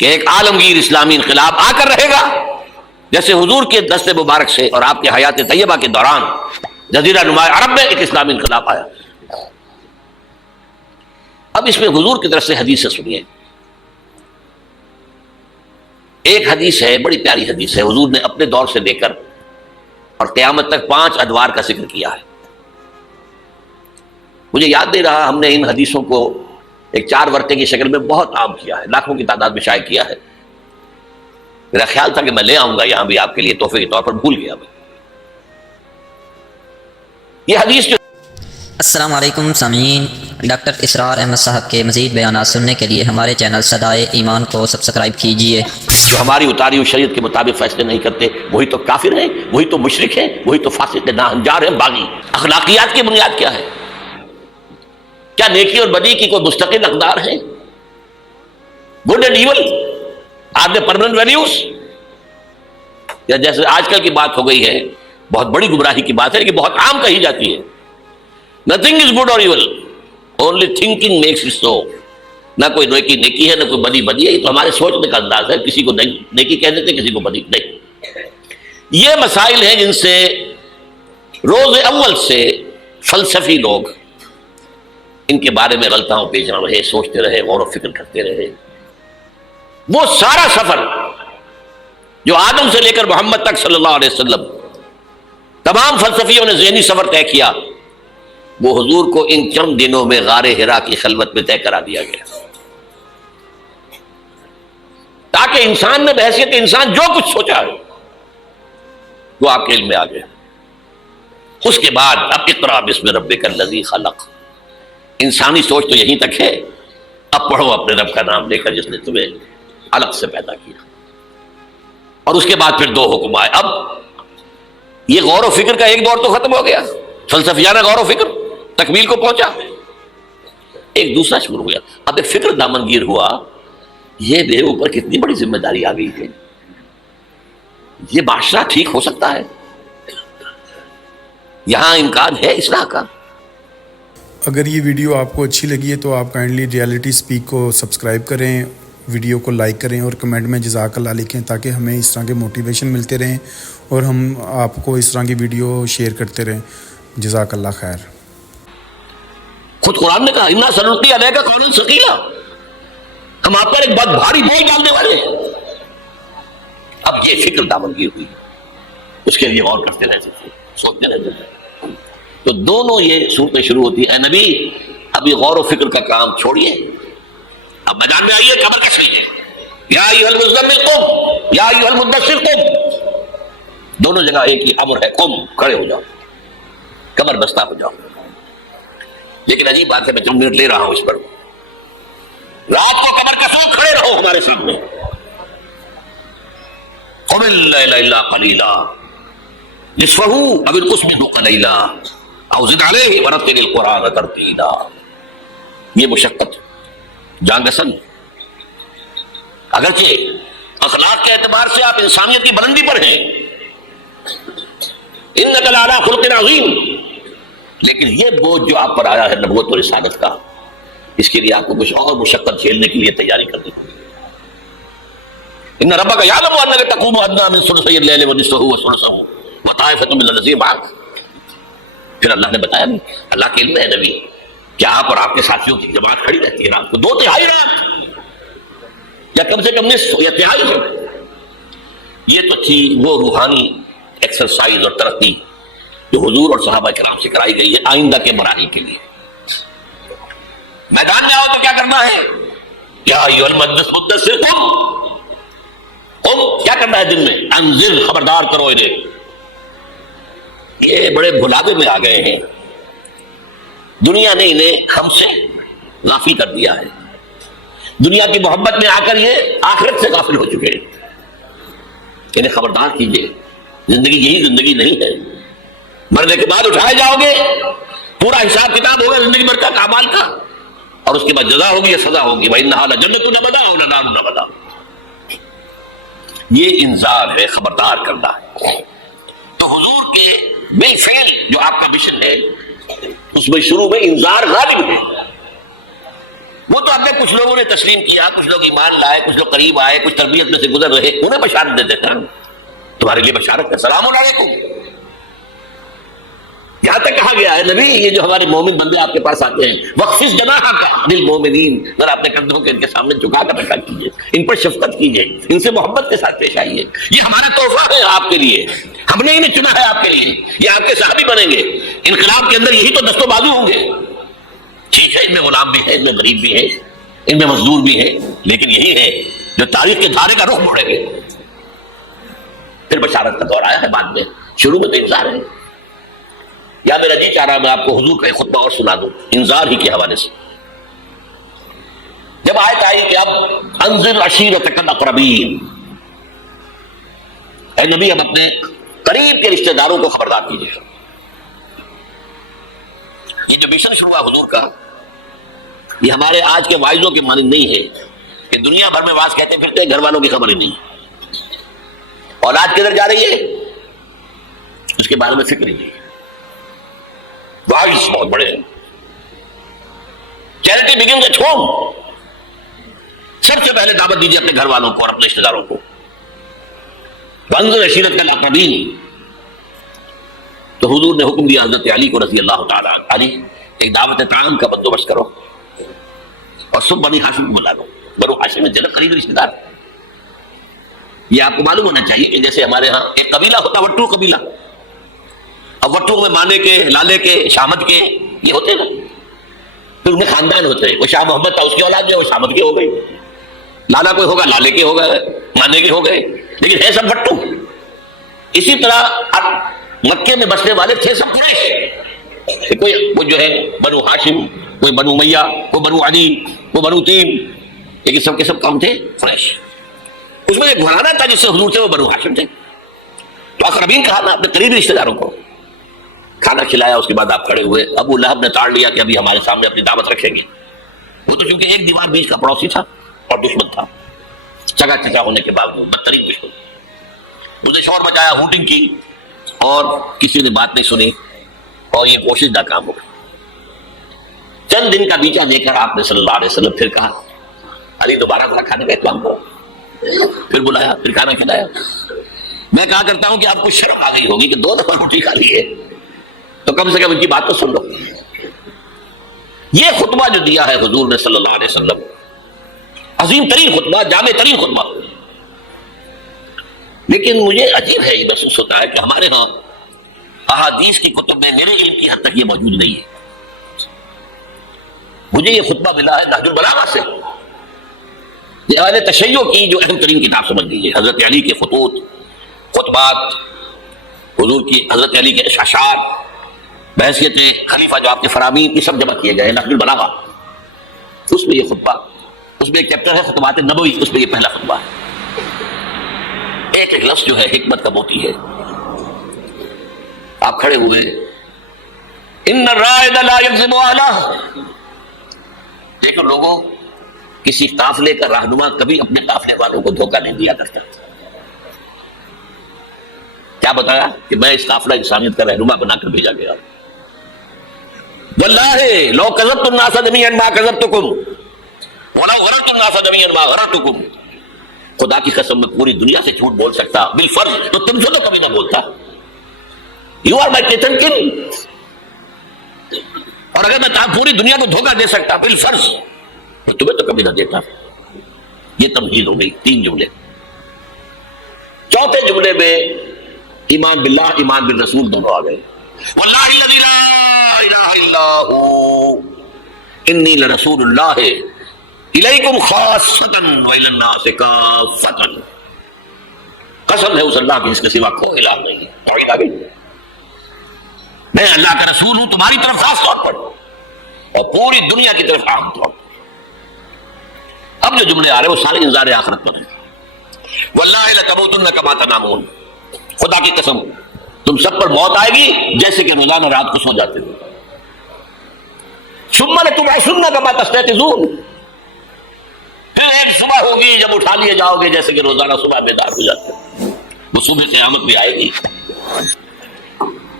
کہ ایک عالمگیر اسلامی انقلاب آ کر رہے گا، جیسے حضور کے دست مبارک سے اور آپ کے حیات طیبہ کے دوران جزیرہ نما عرب میں ایک اسلامی انقلاب آیا۔ اب اس میں حضور کی طرف سے حدیث سے سنیے۔ ایک حدیث ہے، بڑی پیاری حدیث ہے، حضور نے اپنے دور سے لے کر اور قیامت تک 5 ادوار کا ذکر کیا ہے۔ مجھے یاد نہیں رہا، ہم نے ان حدیثوں کو ایک 4 ورقے کی شکل میں بہت عام کیا ہے، لاکھوں کی تعداد میں شائع کیا ہے۔ میرا خیال تھا کہ میں لے آؤں گا یہاں بھی آپ کے لیے تحفے کے طور پر، بھول گیا میں یہ حدیث جو۔ السلام علیکم سامعین، ڈاکٹر اسرار احمد صاحب کے مزید بیانات سننے کے لیے ہمارے چینل صدائے ایمان کو سبسکرائب کیجیے۔ جو ہماری اتاری ہوئی شریعت کے مطابق فیصلے نہیں کرتے وہی تو کافر ہیں، وہی تو مشرک ہیں، وہی تو فاسق ناہنجار ہیں، باغی۔ اخلاقیات کی بنیاد کیا ہے؟ کیا نیکی اور بدی کی کوئی مستقل اقدار ہے؟ Good and evil are they permanent values? یا جیسے آج کل کی بات ہو گئی ہے، بہت بڑی گمراہی کی بات ہے کہ بہت عام کہی جاتی ہے، nothing is good or evil, only thinking makes it so۔ نہ کوئی نیکی نیکی ہے، نہ کوئی بدی بدی ہے، یہ تو ہمارے سوچنے کا انداز ہے، کسی کو نیکی کہہ دیتے، کسی کو بدی نہیں۔ یہ مسائل ہیں جن سے روز اول سے فلسفی لوگ ان کے بارے میں غلطاؤں پیچ رہے، سوچتے رہے، غور و فکر کرتے رہے۔ وہ سارا سفر جو آدم سے لے کر محمد تک صلی اللہ علیہ وسلم تمام فلسفیوں نے ذہنی سفر طے کیا، وہ حضور کو ان چند دنوں میں غار حرا کی خلوت میں طے کرا دیا گیا، تاکہ انسان نے بحیثیت انسان جو کچھ سوچا ہے وہ آپ کے علم میں آ گیا۔ اس کے بعد اب اقرا بسم ربک الذی خلق، انسانی سوچ تو یہیں تک ہے، اب پڑھو اپنے رب کا نام لے کر جس نے تمہیں الگ سے پیدا کیا۔ اور اس کے بعد پھر 2 حکم آئے۔ اب یہ غور و فکر کا ایک دور تو ختم ہو گیا، فلسفیانہ غور و فکر تکمیل کو پہنچا، ایک دوسرا شروع ہوا۔ اب ایک فکر دامنگیر ہوا، یہ میرے اوپر کتنی بڑی ذمہ داری آ گئی ہے، یہ معاشرہ ٹھیک ہو سکتا ہے، یہاں امکان ہے اصلاح کا۔ اگر یہ ویڈیو آپ کو اچھی لگی ہے تو آپ کائنڈلی ریالٹی سپیک کو سبسکرائب کریں، ویڈیو کو لائک کریں اور کمنٹ میں جزاک اللہ لکھیں، تاکہ ہمیں اس طرح کے موٹیویشن ملتے رہیں اور ہم آپ کو اس طرح کی ویڈیو شیئر کرتے رہیں۔ جزاک اللہ خیر۔ خود قرآن نے کہا انا سنلقی علیک قولا ثقیلا، ہم آپ پر ایک بہت بھاری بوجھ ڈالنے والے ہیں۔ اب یہ فکر دامنگیر ہوئی، اس کے لیے غور کرتے رہتے تھے، سوچتے رہتے تھے، تو دونوں یہ صورتیں شروع ہوتی ہیں۔ اے نبی، اب یہ غور و فکر کا کام چھوڑیے، اب میدان میں آئیے، قبر کش لیجیے، یا ایھا المزمل قم یا ایھا المدثر قم، دونوں جگہ ایک ہی امر ہے، قم، کھڑے ہو جاؤ، قبر بستہ ہو جاؤ۔ لیکن عجیب بات ہے، میں 2 منٹ لے رہا ہوں اس پر، رات کو قبر کشوں کھڑے رہو ہمارے سیٹ میں، قم اللیل الا قلیلا نصفہ او انقص منہ قلیلا او زد علیہ ورتل القرآن ترتیلا۔ یہ مشقت جان رسن، اگرچہ اخلاق کے اعتبار سے آپ انسانیت کی بلندی پر ہیں، انک لعلی خلق عظیم، لیکن یہ بوجھ جو آپ پر آیا ہے نبوت اور رسالت کا، اس کے لیے آپ کو کچھ اور مشقت جھیلنے کے لیے تیاری کرنی ہوگی۔ ان ربک یعلم انک تقوم ادنی من ثلثی اللیل ونصفہ وثلثہ وطائفۃ من الذین معک۔ پھر اللہ نے بتایا نہیں، اللہ کے علم ہے نبی کہ آپ اور آپ کے ساتھیوں کی جماعت کھڑی رہتی ہے رات کو 2/3 رات، یا کم سے کم نصف یا تہائی ہے۔ یہ تو تھی وہ روحانی ایکسرسائز اور ترقی جو حضور اور صحابہ کرام سے کرائی گئی ہے آئندہ کے مراحل کے لیے۔ میدان میں آؤ تو کیا کرنا ہے؟ یا ایھا المدثر قم، قم کیا کرنا ہے دن میں؟ انذر، خبردار کرو انہیں۔ یہ بڑے بھلاوے میں آ گئے ہیں، دنیا نے انہیں ہم سے غافل کر دیا ہے، دنیا کی محبت میں آ کر یہ آخرت سے غافل ہو چکے ہیں۔ انہیں خبردار کیجئے، زندگی یہی زندگی نہیں ہے، مرنے کے بعد اٹھائے جاؤ گے، پورا حساب کتاب ہوگا زندگی بھر کا اعمال کا، اور اس کے بعد جزا ہوگی یا سزا ہوگی۔ وَإِنَّهَا لَجَنَّةٌ أَبَدًا وَلَنَارٌ أَبَدًا۔ یہ انذار ہے، خبردار کرنا ہے۔ تو حضور کے بے فعل جو آپ کا مشن ہے، اس میں شروع میں انذار غالب ہے، وہ تو اپنے کچھ لوگوں نے تسلیم کیا، کچھ لوگ ایمان لائے، کچھ لوگ قریب آئے، کچھ تربیت میں سے گزر رہے، انہیں بشارت دے دیتا ہوں تمہارے لیے بشارت ہے، سلام علیکم۔ یہاں تک کہا گیا ہے نبی یہ جو ہمارے مومن بندے آپ کے پاس آتے ہیں وقفز جناحک للمومنین، ذرا اپنے کندھوں کے ان کے سامنے جھکا کر رکھا کیجیے، ان پر شفقت کیجیے، ان سے محبت کے ساتھ پیش آئیے، یہ ہمارا تحفہ ہے آپ کے لیے، ہم نے انہیں چنا ہے آپ کے لیے، یہ آپ کے صحابی بنیں گے، انقلاب کے اندر یہی تو دست و بازو ہوں گے۔ ٹھیک ہے ان میں غلام بھی ہے، ان میں غریب بھی ہے، ان میں مزدور بھی ہے، لیکن یہی ہے جو تاریخ کے دھارے کا رخ موڑیں گے۔ پھر بشارت کا دور آیا ہے بعد میں، شروع میں تو انذار ہے۔ یا میرا جی چاہ رہا میں آپ کو حضور کا ایک خطبہ اور سنا دوں انذار ہی کے حوالے سے۔ جب آیت آئی کہ اب انذر عشیرتک الاقربین، اے نبی اب اپنے قریب کے رشتہ داروں کو خبردار کیجیے۔ یہ جو مشن شروع ہوا حضور کا، یہ ہمارے آج کے واعظوں کے مانند نہیں ہے کہ دنیا بھر میں واعظ کہتے پھرتے گھر والوں کی خبر ہی نہیں، اولاد کدھر جا رہی ہے اس کے بارے میں فکر نہیں ہے۔ واعظ بہت بڑے ہیں، چیریٹی بگنز ایٹ ہوم، سب سے پہلے دعوت دیجیے اپنے گھر والوں کو اور اپنے رشتہ داروں کو۔ وانذر عشیرتک الاقربین، تو حضور نے حکم دیا حضرت علی کو رضی اللہ تعالیٰ عنہ، علی ایک دعوت طعام کا بندوبست کرو اور سب بنی ہاشم کو بلا لو۔ بنو ہاشم میں جنب قریبی رشتہ دار، یہ آپ کو معلوم ہونا چاہیے کہ جیسے ہمارے ہاں ایک قبیلہ ہوتا وٹو قبیلہ، اب وٹو میں مانے کے، لالے کے، شامت کے یہ ہوتے نا، پھر انہیں خاندان ہوتے ہیں، وہ شاہ محمد تھا اس کی اولاد جو ہے وہ شامت کے ہو گئی، لالا کوئی ہوگا لالے کے ہو گئے، مانے کے ہو گئے، لیکن ہے سب وٹو۔ اسی طرح اب مکے میں بسنے والے تھے سب قریش، کوئی وہ جو ہے بنو ہاشم، کوئی بنو امیہ، کوئی بنو عدی، کوئی بنو تیم، لیکن سب کے سب کام تھے قریش۔ اس میں ایک گھرانہ تھا جس سے حضور تھے وہ بنو ہاشم تھے، تو اقربین کہا نا اپنے قریبی رشتہ داروں کو، کھانا کھلایا، اس کے بعد آپ کھڑے ہوئے، ابو لہب نے تاڑ لیا کہ ابھی ہمارے سامنے اپنی دعوت رکھیں گے، وہ تو چونکہ ایک دیوار بیچ کا پڑوسی تھا اور دشمن تھا، چگا چچا ہونے کے باوجود بدترین دشمن، اس نے شور مچایا، ہوٹنگ کی، اور کسی نے بات نہیں سنی اور یہ کوشش ناکام ہو گئی۔ چند دن کا بیچا دے کر آپ نے صلی اللہ علیہ وسلم پھر کہا علی دوبارہ ذرا کھانے کا اہتمام کرو، پھر بلایا، پھر کھانا کھلایا۔ میں کہا کرتا ہوں کہ آپ کو شرم آ گئی ہوگی کہ 2 دفعہ روٹی کھا لی ہے تو کم سے کم ان کی بات تو سن لو۔ یہ خطبہ جو دیا ہے حضور نے صلی اللہ علیہ وسلم، عظیم ترین خطبہ، جامع ترین خطبہ، لیکن مجھے عجیب ہے، یہ محسوس ہوتا ہے کہ ہمارے ہاں احادیث کی کتب میں میرے علم کی حد تک یہ موجود نہیں ہے۔ مجھے یہ خطبہ ملا ہے نہج البلاغہ سے، یہ اہل تشیع کی جو اہم ترین کتاب سمجھ لیجیے، حضرت علی کے خطوط، خطبات، حضور کی حضرت علی کے اشعار، بحیثیت خلیفہ جو آپ کے فرامین، یہ سب جمع کیے گئے نہج البلاغہ، اس میں یہ خطبہ، اس میں ایک چیپٹر ہے خطبات نبوی، اس میں یہ پہلا خطبہ ہے۔ ایک ایک لفظ جو ہے حکمت کا موتی ہے۔ آپ کھڑے ہوئے، ان الرائد لا یکذب اہلہ، دیکھو لوگوں، کسی قافلے کا رہنما کبھی اپنے قافلے والوں کو دھوکہ نہیں دیا کرتا۔ کیا بتایا کہ میں اس قافلہ انسانیت کا رہنما بنا کر بھیجا گیا، واللہ لو کذبت الناس جميعا ما کذبتکم ولو غررت الناس جميعا ما غررتکم، خدا کی قسم میں پوری دنیا سے جھوٹ بول سکتا بالفرض تو تم سے تو کبھی نہ بولتا، یو آر مائی کیتن کنگ، اور اگر میں پوری دنیا کو دھوکہ دے سکتا بالفرض تو تمہیں تو کبھی نہ دیتا۔ یہ تمہید ہو گئی، 3 جملے۔ چوتھے جملے میں ایمان باللہ، ایمان بالرسول دونوں آ گئے۔ واللہ الذی لا الہ الا ہو انی لرسول اللہ الیکم خاصۃ والی الناس کافۃ، قسم ہے اس اللہ کی اس کے سوا کوئی الہ نہیں ہے، توحید آ گئی، میں اللہ کا رسول ہوں تمہاری طرف خاص طور پر اور پوری دنیا کی طرف عام طور پر۔ اب جو جملے آ رہے ہیں وہ سارے انذار آخرت پر ہیں۔ واللہ لتموتن کما تنامون، خدا کی قسم تم سب پر موت آئے گی جیسے کہ روزانہ رات کو سو جاتے ہو، ثم لتبعثن کما تستيقظون، پھر ایک صبح ہوگی جب اٹھا لیے جاؤ گے جیسے کہ روزانہ صبح بیدار ہو جاتے ہو، وہ صبح قیامت بھی آئے گی۔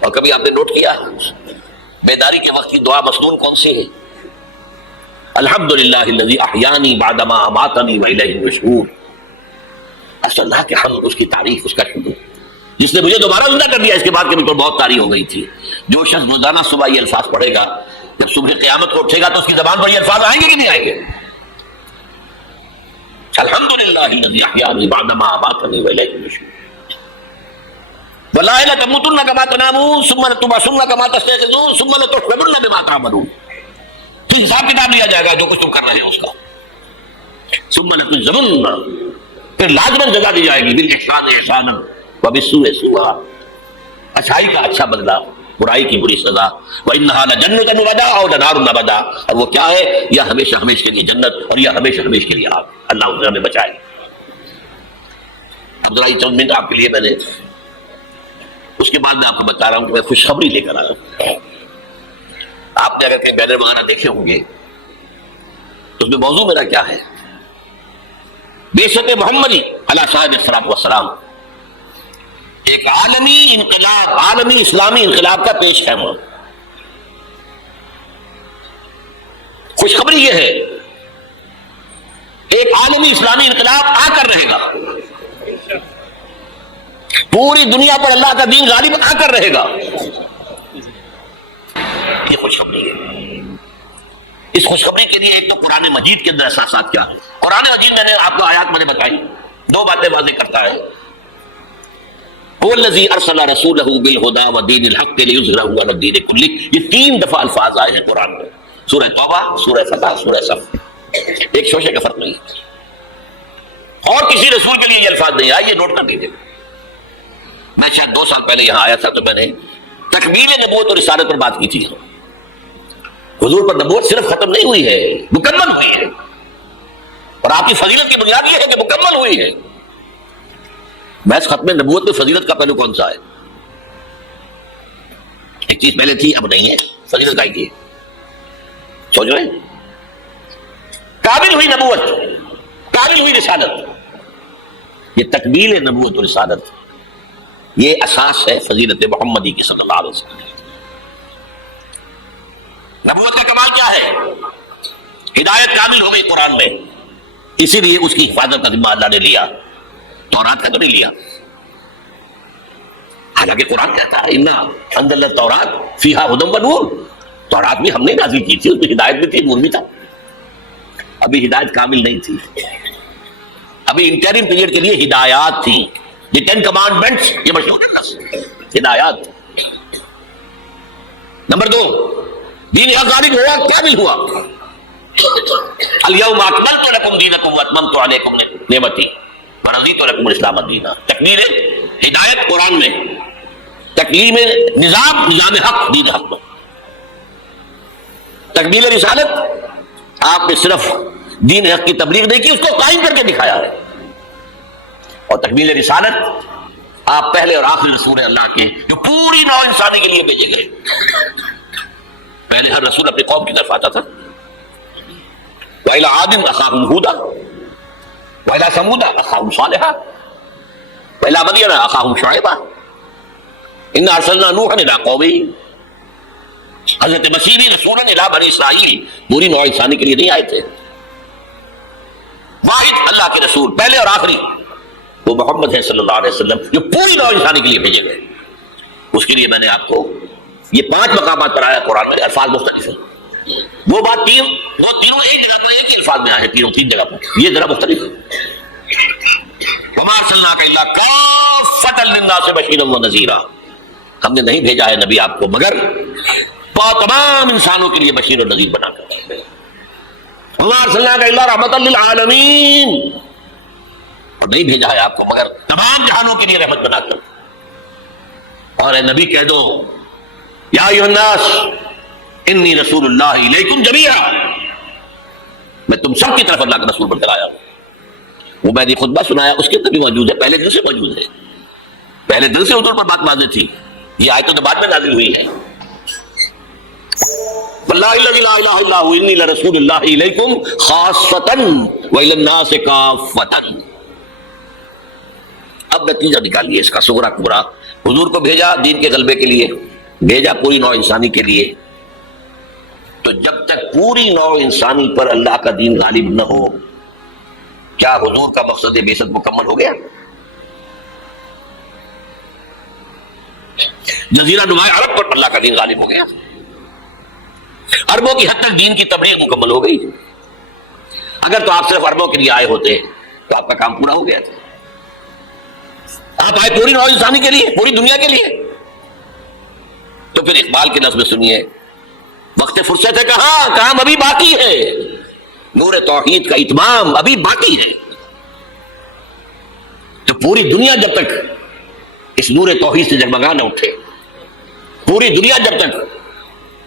اور کبھی آپ نے نوٹ کیا بیداری کے وقت کی دعا مسنون کون سی ہے؟ الحمدللہ الذی احیانی بعدما اماتنی والیہ النشور. اصل اللہ کے حمد، اس کی تعریف، اس کا شکر، جس نے مجھے دوبارہ زندہ کر دیا اس کے بعد کہ مجھ پر بہت تاریخ ہو گئی تھی. جو شخص روزانہ صبح یہ الفاظ پڑھے گا، جب صبح قیامت کو اٹھے گا تو اس کی زبان پر یہ الفاظ آئیں گے کہ نہیں آئیں گے؟ الحمدللہ الذی احیانی بعدما اماتنی والیہ النشور. وَلَا تَمُوتُنَّ كَمَا تَنَامُونَ ثُمَّ لَتُبْعَثُنَّ كَمَا تَسْتَيْقِظُونَ ثُمَّ لَتُحْسَبُنَّ بِمَا تَعْمَلُونَ. پھر حساب کتاب لیا جائے گا جو کچھ تم کر رہے ہو اس کا. ثُمَّ لَتُجْزَوُنَّ، پھر لازماً جزا دی جائے گی بِالْإِحْسَانِ إِحْسَانًا وَبِالسُّوءِ سُوءًا، اچھائی کا اچھا بدلہ، برائی کی بری سزا. وَإِنَّهَا لَجَنَّةٌ وَبَدَا أَوْ لَنَارٌ وَبَدَا. اور وہ کیا ہے؟ یا ہمیشہ ہمیشہ کے لیے جنت اور یا ہمیشہ ہمیشہ کے لیے آگ. اللہ اسے ہمیں بچائے. اب ذرا چند منٹ آپ کے لیے میں نے، اس کے بعد میں آپ کو بتا رہا ہوں کہ میں خوشخبری لے کر آیا ہوں. آپ نے اگر کہیں بینر وغیرہ دیکھے ہوں گے تو اس میں موضوع میرا کیا ہے؟ بعثت محمدی علی صاحب الصلاۃ والسلام، ایک عالمی انقلاب، عالمی اسلامی انقلاب کا پیش خیمہ. خوشخبری یہ ہے، ایک عالمی اسلامی انقلاب آ کر رہے گا. پوری دنیا پر اللہ کا دین غالب آ کر رہے گا. یہ خوشخبری ہے. اس خوشخبری کے لیے ایک تو قرآن مجید کے اندر احساسات کیا ہے. قرآن مجید میں نے آپ کو آیات میں نے بتائی، دو باتیں واضح کرتا ہے. هو الذی ارسل رسولہ بالہدی ودین الحق لیظہرہ علی الدین کلہ. یہ 3 دفعہ الفاظ آئے ہیں قرآن میں، سورہ توبہ، سورہ فتح، سورہ صف. ایک شوشے کا فرق نہیں، اور کسی رسول کے لیے یہ الفاظ نہیں آئے. یہ نوٹ کر لیجیے. میں شاید 2 سال پہلے یہاں آیا تھا تو میں نے تکمیل نبوت اور رسالت پر بات کی تھی. حضور پر نبوت صرف ختم نہیں ہوئی ہے، مکمل ہوئی ہے. اور آپ کی فضیلت کی بنیاد یہ ہے کہ مکمل ہوئی ہے. محض ختم نبوت میں فضیلت کا پہلو کون سا ہے؟ ایک چیز پہلے تھی اب نہیں ہے، فضیلت کا ہی ہے. سوچ رہے ہیں؟ کامل ہوئی نبوت، کامل ہوئی رسالت. یہ تکمیل نبوت اور رسالت، یہ اساس ہے فضیلت محمدی کی صلی اللہ علیہ وسلم. نبوت کا کمال کیا ہے؟ ہدایت کامل ہو گئی قرآن میں، اسی لیے اس کی حفاظت کا ذمہ اللہ نے لیا. تورات کا تو نہیں لیا، حالانکہ قرآن کہتا ہے انا انزلنا التوراۃ فیہا ھدی ونور. تورات بھی ہم نے نازل کی تھی، اس میں ہدایت بھی تھی، نور بھی تھا. ابھی ہدایت کامل نہیں تھی، ابھی انٹرم پیریڈ کے لیے ہدایات تھی. یہ 10 کمانڈمنٹس، یہ مشہور ہدایات. نمبر 2، دین حق غالب ہوا، کامل ہوا. الیوم اکملت لکم دینکم واتممت علیکم نعمتی ورضیت لکم الاسلام دینا. تکمیل ہدایت قرآن میں، تکمیل نظام حق دین حق میں. تکمیل رسالت آپ نے صرف دین حق کی تبلیغ نہیں کی، اس کو قائم کر کے دکھایا ہے. اور تکمیل رسالت آپ پہلے اور آخری رسول ہیں اللہ کے، جو پوری نوع انسانی کے لیے بھیجے گئے. پہلے ہر رسول اپنی قوم کی طرف آتا تھا. وَإِلَىٰ عَادٍ أَخَاهُمْ هُودًا وَإِلَىٰ ثَمُودَ أَخَاهُمْ صَالِحًا وَإِلَىٰ مَدْيَنَ أَخَاهُمْ شُعَيْبًا إِنَّا أَرْسَلْنَا نُوحًا إِلَىٰ قَوْمِهِ. حضرت مسیح بھی رسولاً إِلَىٰ بنی اسرائیل، پوری نوع انسانی کے لیے نہیں آئے تھے. واحد اللہ کے رسول پہلے اور آخری وہ محمد ہے صلی اللہ علیہ وسلم، جو پوری نوع انسانی کے لیے بھیجے گئے. اس کے لیے میں نے آپ کو یہ 5 مقامات پر آیا قرآن میں، الفاظ مختلف ہیں. وہ بات وہ تینوں ایک جگہ پر، ایک ہی الفاظ میں آئے، تینوں 3 جگہ پر. یہ ذرا مختلف ہے. وما ارسلناک الا کافۃ للناس بشیرا ونذیرا. ہم نے نہیں بھیجا ہے نبی آپ کو مگر تمام انسانوں کے لیے بشیر اور نذیر بنا کر. وما ارسلناک الا رحمۃ للعالمین. اور نہیں بھیجا ہے آپ کو مگر تمام جہانوں کے لیے رحمت بنا کر. اور اے نبی کہہ دو یا ایھا الناس انی رسول اللہ الیکم جمیعا، میں تم سب کی طرف اللہ کا رسول بن کر آیا ہوں. وہ میں نے خطبہ سنایا، اس کے اندر بھی موجود ہے، پہلے دن سے موجود ہے. پہلے دن سے حضور پر بات واضح تھی. یہ آیت تو بعد میں نازل ہوئی ہے. واللہ الذی لا الہ الا هو انی لرسول اللہ الیکم خاصۃ والی الناس کافۃ. اب نتیجہ نکالیے اس کا صغرا کبرا. حضور کو بھیجا دین کے غلبے کے لیے، بھیجا پوری نوع انسانی کے لیے. تو تو جب تک پوری نوع انسانی پر اللہ کا دین غالب نہ ہو، کیا حضور کا مقصد بعثت مکمل ہو گیا؟ جزیرہ نما عرب پر اللہ کا دین غالب ہو گیا، عربوں کی حد تک دین کی تبلیغ مکمل ہو گئی۔ اگر تو آپ صرف عربوں کے لیے آئے ہوتے تو آپ کا کام پورا ہو گیا تھا۔ آپ آئے پوری نوع انسانی کے لیے، پوری دنیا کے لیے۔ تو پھر اقبال کے نظم سنیے، وقت فرصت ہے کہاں، کام ابھی باقی ہے، نور توحید کا اتمام ابھی باقی ہے۔ تو پوری دنیا جب تک اس نور توحید سے جگمگا نہ اٹھے، پوری دنیا جب تک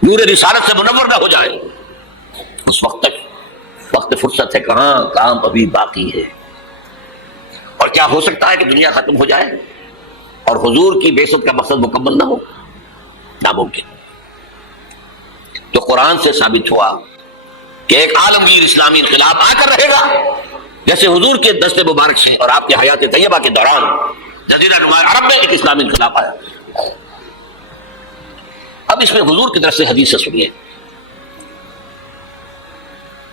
نور رسالت سے منور نہ ہو جائے، اس وقت تک وقت فرصت ہے کہاں، کام ابھی باقی ہے۔ اور کیا ہو سکتا ہے کہ دنیا ختم ہو جائے اور حضور کی بعثت کا مقصد مکمل نہ ہو؟ ناممکن۔ تو قرآن سے ثابت ہوا کہ ایک عالمگیر اسلامی انقلاب آ کر رہے گا، جیسے حضور کے دست مبارک سے اور آپ کے حیات طیبہ کے دوران جزیرہ نما عرب میں ایک اسلامی انقلاب آیا۔ اب اس میں حضور کی طرف سے حدیث سے سنیے۔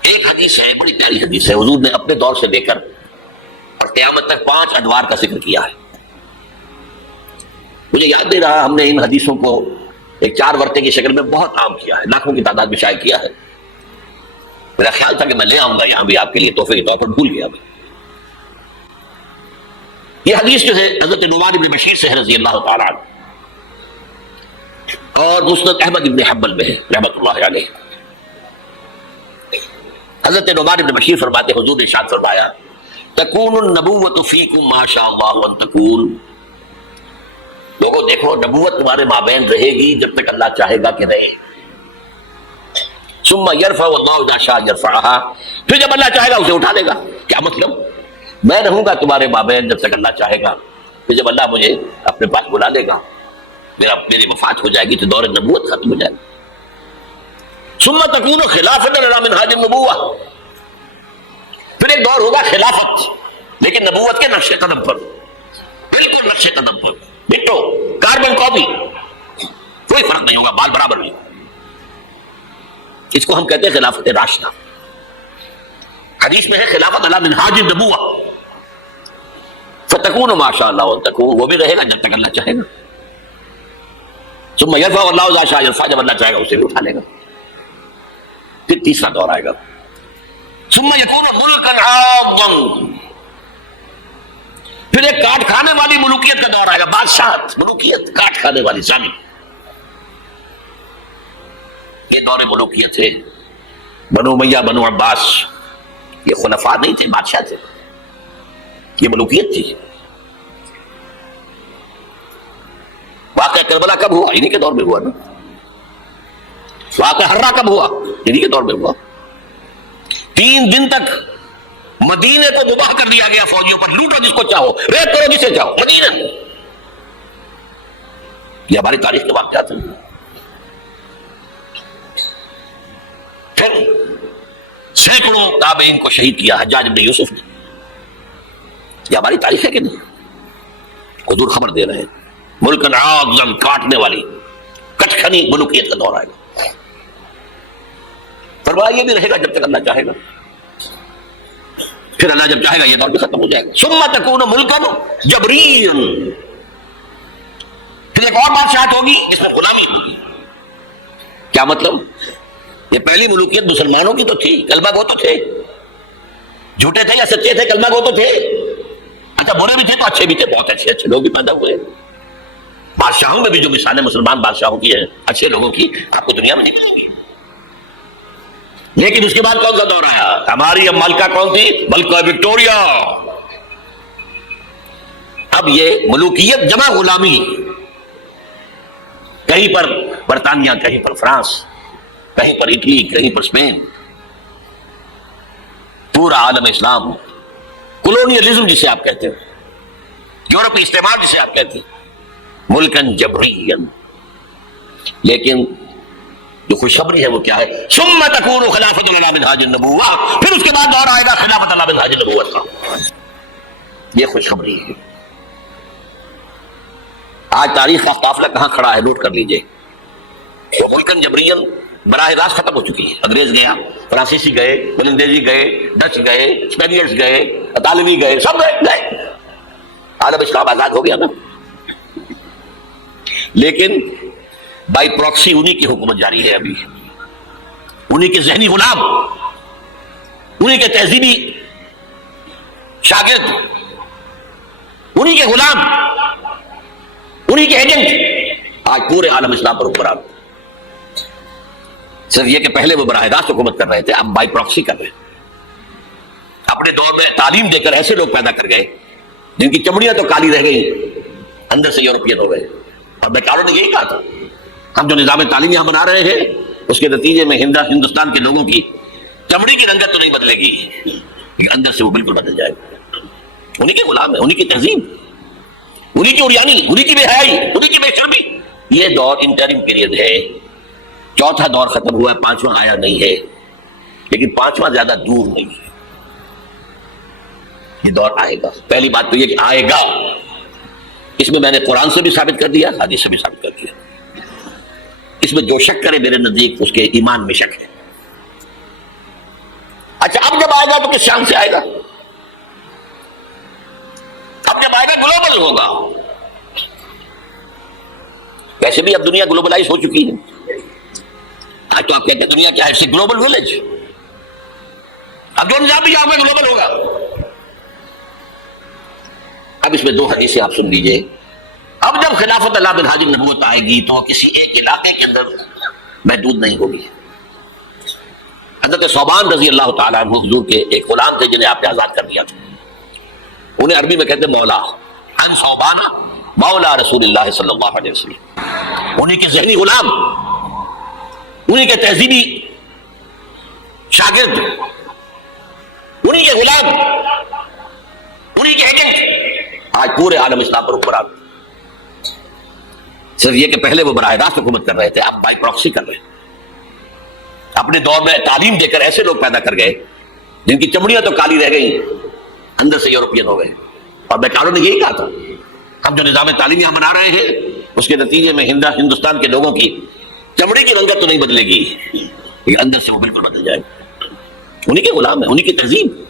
ایک حدیث ہے، بڑی پیاری حدیث ہے، حضور نے اپنے دور سے لے کر اور قیامت تک 5 ادوار کا ذکر کیا ہے۔ مجھے یاد نہیں رہا، ہم نے ان حدیثوں کو ایک 4 ورقے کی شکل میں بہت عام کیا ہے، لاکھوں کی تعداد میں شائع کیا ہے۔ میرا خیال تھا کہ میں لے آؤں گا یہاں بھی آپ کے لیے تحفے کے طور پر، بھول گیا بھی۔ یہ حدیث جو ہے حضرت نعمان بن بشیر سے ہے رضی اللہ تعالیٰ عنہ، اور مسند احمد بن حنبل میں ہے رحمۃ اللہ علیہ۔ حضرت نعمان بن بشیر فرماتے، حضور نے ارشاد فرمایا، تکون النبوۃ فیکم ما شاء اللہ ان تکون، لوگوں دیکھو نبوت تمہارے مابین رہے گی جب تک اللہ چاہے گا کہ رہے۔ ثم یرفع اللہ اذا شاء یرفعها، پھر جب اللہ چاہے گا اسے اٹھا لے گا۔ کیا مطلب؟ میں رہوں گا تمہارے مابین جب تک اللہ چاہے گا، پھر جب اللہ مجھے اپنے پاس بلا لے گا، میری وفات ہو جائے گی تو دور نبوت ختم ہو جائے گا۔ ثم تکون خلافۃ علی منہاج النبوۃ، پھر ایک دور ہوگا خلافت، لیکن نبوت کے نقش قدم پر، بالکل نقش قدم پر، ڈٹو کاربن کاپی، کوئی فرق نہیں ہوگا، بال برابر نہیں۔ اس کو ہم کہتے ہیں خلافت راشدہ۔ حدیث میں ہے خلافت علی منہاج النبوۃ، فتکون ما شاء اللہ تکون، وہ بھی رہے گا جب تک اللہ چاہے گا۔ ثم یرفع اللہ اذا شاء یرفع، جب اللہ چاہے گا اسے بھی اٹھا لے گا۔ پھر تیسرا دور آئے گا، ثم یکون ملکا عاضا، پھر ایک کاٹ کھانے والی ملوکیت کا دور آئے گا، بادشاہت، ملوکیت کاٹ کھانے والی ثانی۔ یہ دور ملوکیت ہے۔ بنو امیہ، بنو عباس، یہ خلفاء نہیں تھے، بادشاہ تھے، یہ ملوکیت تھی۔ واقعہ کربلا کب ہوا؟ انہی کے دور میں ہوا نا۔ واقعہ ہررا کب ہوا؟ انہی کے دور میں ہوا۔ 3 دن تک مدینے کو تباہ کر دیا گیا فوجیوں پر، لوٹو جس کو چاہو، ریپ کرو جسے چاہو، مدینہ۔ یہ ہماری تاریخ کے واقعات ہیں۔ پھر سینکڑوں تابعین کو شہید کیا حجاج بن یوسف نے۔ یہ ہماری تاریخ ہے کہ نہیں؟ حضور خبر دے رہے ہیں، ملکن عاضم، کاٹنے والی کٹکھنی ملوکیت کا دور آئے گا۔ فرمایا یہ بھی رہے گا جب تک اللہ چاہے گا، پھر اللہ جب چاہے گا یہ دور بھی ختم ہو جائے گا۔ ثم تکون ملکن جبریا، پھر ایک اور بادشاہت ہوگی جس میں غلامی ہوگی۔ کیا مطلب؟ یہ پہلی ملوکیت مسلمانوں کی تو تھی، کلمہ گو تو تھے، جھوٹے تھے یا سچے تھے، کلمہ گو تو تھے، اچھا برے بھی تھے تو اچھے بھی تھے، بہت اچھے اچھے لوگ بھی پیدا ہوئے۔ بادشاہوں میں بھی جو مثالیں مسلمان بادشاہوں کی ہیں اچھے لوگوں کی، آپ کو دنیا میں نہیں ملیں گی۔ لیکن اس کے بعد کون سا دور آیا؟ ہماری اب ملکہ کون تھی؟ ملکہ وکٹوریا۔ اب یہ ملوکیت جمع غلامی، کہیں پر برطانیہ، کہیں پر فرانس، کہیں پر اٹلی، کہیں پر اسپین، پورا عالم اسلام، کولونیلزم جسے آپ کہتے ہیں، یورپی استعمار جسے آپ کہتے ہیں، ملکن جبرین۔ لیکن جو خوشخبری ہے وہ کیا ہے؟ ثم تکون خلافۃ علی منہاج النبوۃ، پھر اس کے بعد دور آئے گا خلافت علی منہاج النبوۃ کا۔ یہ خوشخبری ہے۔ آج تاریخ کا قافلہ کہاں کھڑا ہے؟ نوٹ کر لیجئے۔ وہ ملکن جبرین براہ راست ختم ہو چکی ہے. انگریز گیا، فرانسیسی گئے، بلندیزی گئے، ڈچ گئے، اسپینیئرز گئے، اطالوی گئے، سب گئے. عالم اسلام آزاد ہو گیا نا. لیکن بائی پراکسی انہی کی حکومت جاری ہے ابھی. انہی کے ذہنی غلام، انہی کے تہذیبی شاگرد، انہی کے غلام، انہی کے ایجنٹ آج پورے عالم اسلام پر حکمران. صرف یہ کہ پہلے وہ براہ راست حکومت کر رہے تھے، اب بائی پراکسی کر رہے ہیں. اپنے دور میں تعلیم دے کر ایسے لوگ پیدا کر گئے جن کی چمڑیاں تو کالی رہ گئی، اندر سے یورپین ہو گئے. اور بیچاروں نے یہی کہا تھا ہم جو نظام تعلیم یہاں بنا رہے ہیں اس کے نتیجے میں ہندوستان کے لوگوں کی چمڑی کی رنگت تو نہیں بدلے گی لیکن اندر سے وہ بالکل بدل جائے گا. انہی کے غلام ہے، انہی کی تہذیب، انہی کی اوریانی، انہی کی بے حیائی، انہی کی بے شرمی. یہ دور انٹرم پیریڈ ہے. چوتھا دور ختم ہوا ہے، پانچواں آیا نہیں ہے، لیکن پانچواں زیادہ دور نہیں ہے. یہ دور آئے گا. پہلی بات تو یہ کہ آئے گا، اس میں میں نے قرآن سے بھی ثابت کر دیا، حدیث سے بھی ثابت کر دیا. اس میں جو شک کرے میرے نزدیک اس کے ایمان میں شک ہے. اچھا اب جب آئے گا تو کس شان سے آئے گا؟ اب جب آئے گا گلوبل ہوگا. ویسے بھی اب دنیا گلوبلائز ہو چکی ہے. آج تو آپ کہتے ہیں دنیا کیا ہے؟ Global village. اب جو نظام بھی آؤں گا گلوبل ہوگا. اب اس میں دو حدیثیں آپ سن لیجئے. اب جب خلافت اللہ منہاج النبوت آئے گی تو کسی ایک علاقے کے اندر محدود نہیں ہوگی. حضرت ثوبان رضی اللہ تعالیٰ عنہ حضور کے ایک غلام تھے جنہیں آپ نے آزاد کر دیا تھا. انہیں عربی میں کہتے مولا. ان ثوبان مولا رسول اللہ صلی اللہ علیہ وسلم. انہی کے ذہنی غلام، انہی کے تہذیبی شاگرد، انہی کے غلام، انہی کے ایجنٹ آج پورے عالم اسلام پر حکمران. صرف یہ کہ پہلے وہ براہ راست حکومت کر رہے تھے، اب بائی پراکسی کر رہے ہیں. اپنے دور میں تعلیم دے کر ایسے لوگ پیدا کر گئے جن کی چمڑیاں تو کالی رہ گئی، اندر سے یورپین ہو گئے. اور بیچاروں نے یہی کہا تھا ہم جو نظام تعلیم یہاں بنا رہے ہیں اس کے نتیجے میں ہندوستان کے لوگوں کی چمڑی کی رنگت تو نہیں بدلے گی لیکن اندر سے وہ بالکل بدل جائے گا. انہی کے غلام ہے، انہی کی تہذیب،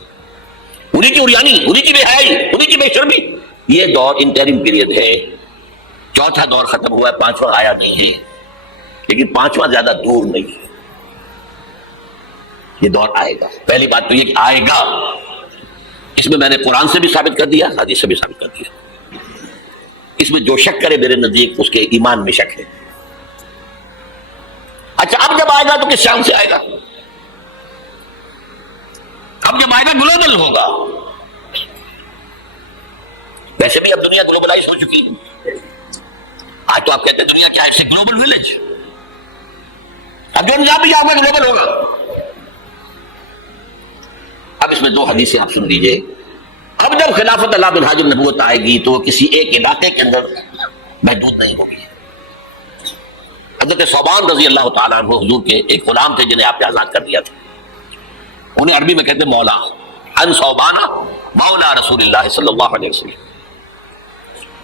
انہی کی اوریانی، انہی کی بے حیائی، انہی کی بے شرمی. یہ دور انٹرم پیریڈ ہے. چوتھا دور ختم ہوا ہے، پانچواں آیا نہیں ہے، لیکن پانچواں زیادہ دور نہیں ہے. یہ دور آئے گا. پہلی بات تو یہ کہ آئے گا. اس میں میں نے قرآن سے بھی ثابت کر دیا، حدیث سے بھی ثابت کر دیا. اس میں جو شک کرے میرے نزدیک اس کے ایمان میں شک ہے. اچھا اب جب آئے گا تو کس شان سے آئے گا؟ اب جب آئے گا گلوبل ہوگا. ویسے بھی اب دنیا گلوبلائز ہو چکی ہے. آج تو آپ کہتے ہیں دنیا کیا ہے؟ Global village. اب جو نظام بھی آؤں گا گلوبل ہوگا. اب اس میں دو حدیثیں آپ سن لیجئے. اب جب خلافت اللہ منہاج النبوت آئے گی تو کسی ایک علاقے کے اندر محدود نہیں ہوگی. حضرت ثوبان رضی اللہ تعالیٰ عنہ حضور کے ایک غلام تھے جنہیں آپ نے آزاد کر دیا تھا. انہیں عربی میں کہتے مولا. ان ثوبان مولا رسول اللہ صلی اللہ علیہ وسلم.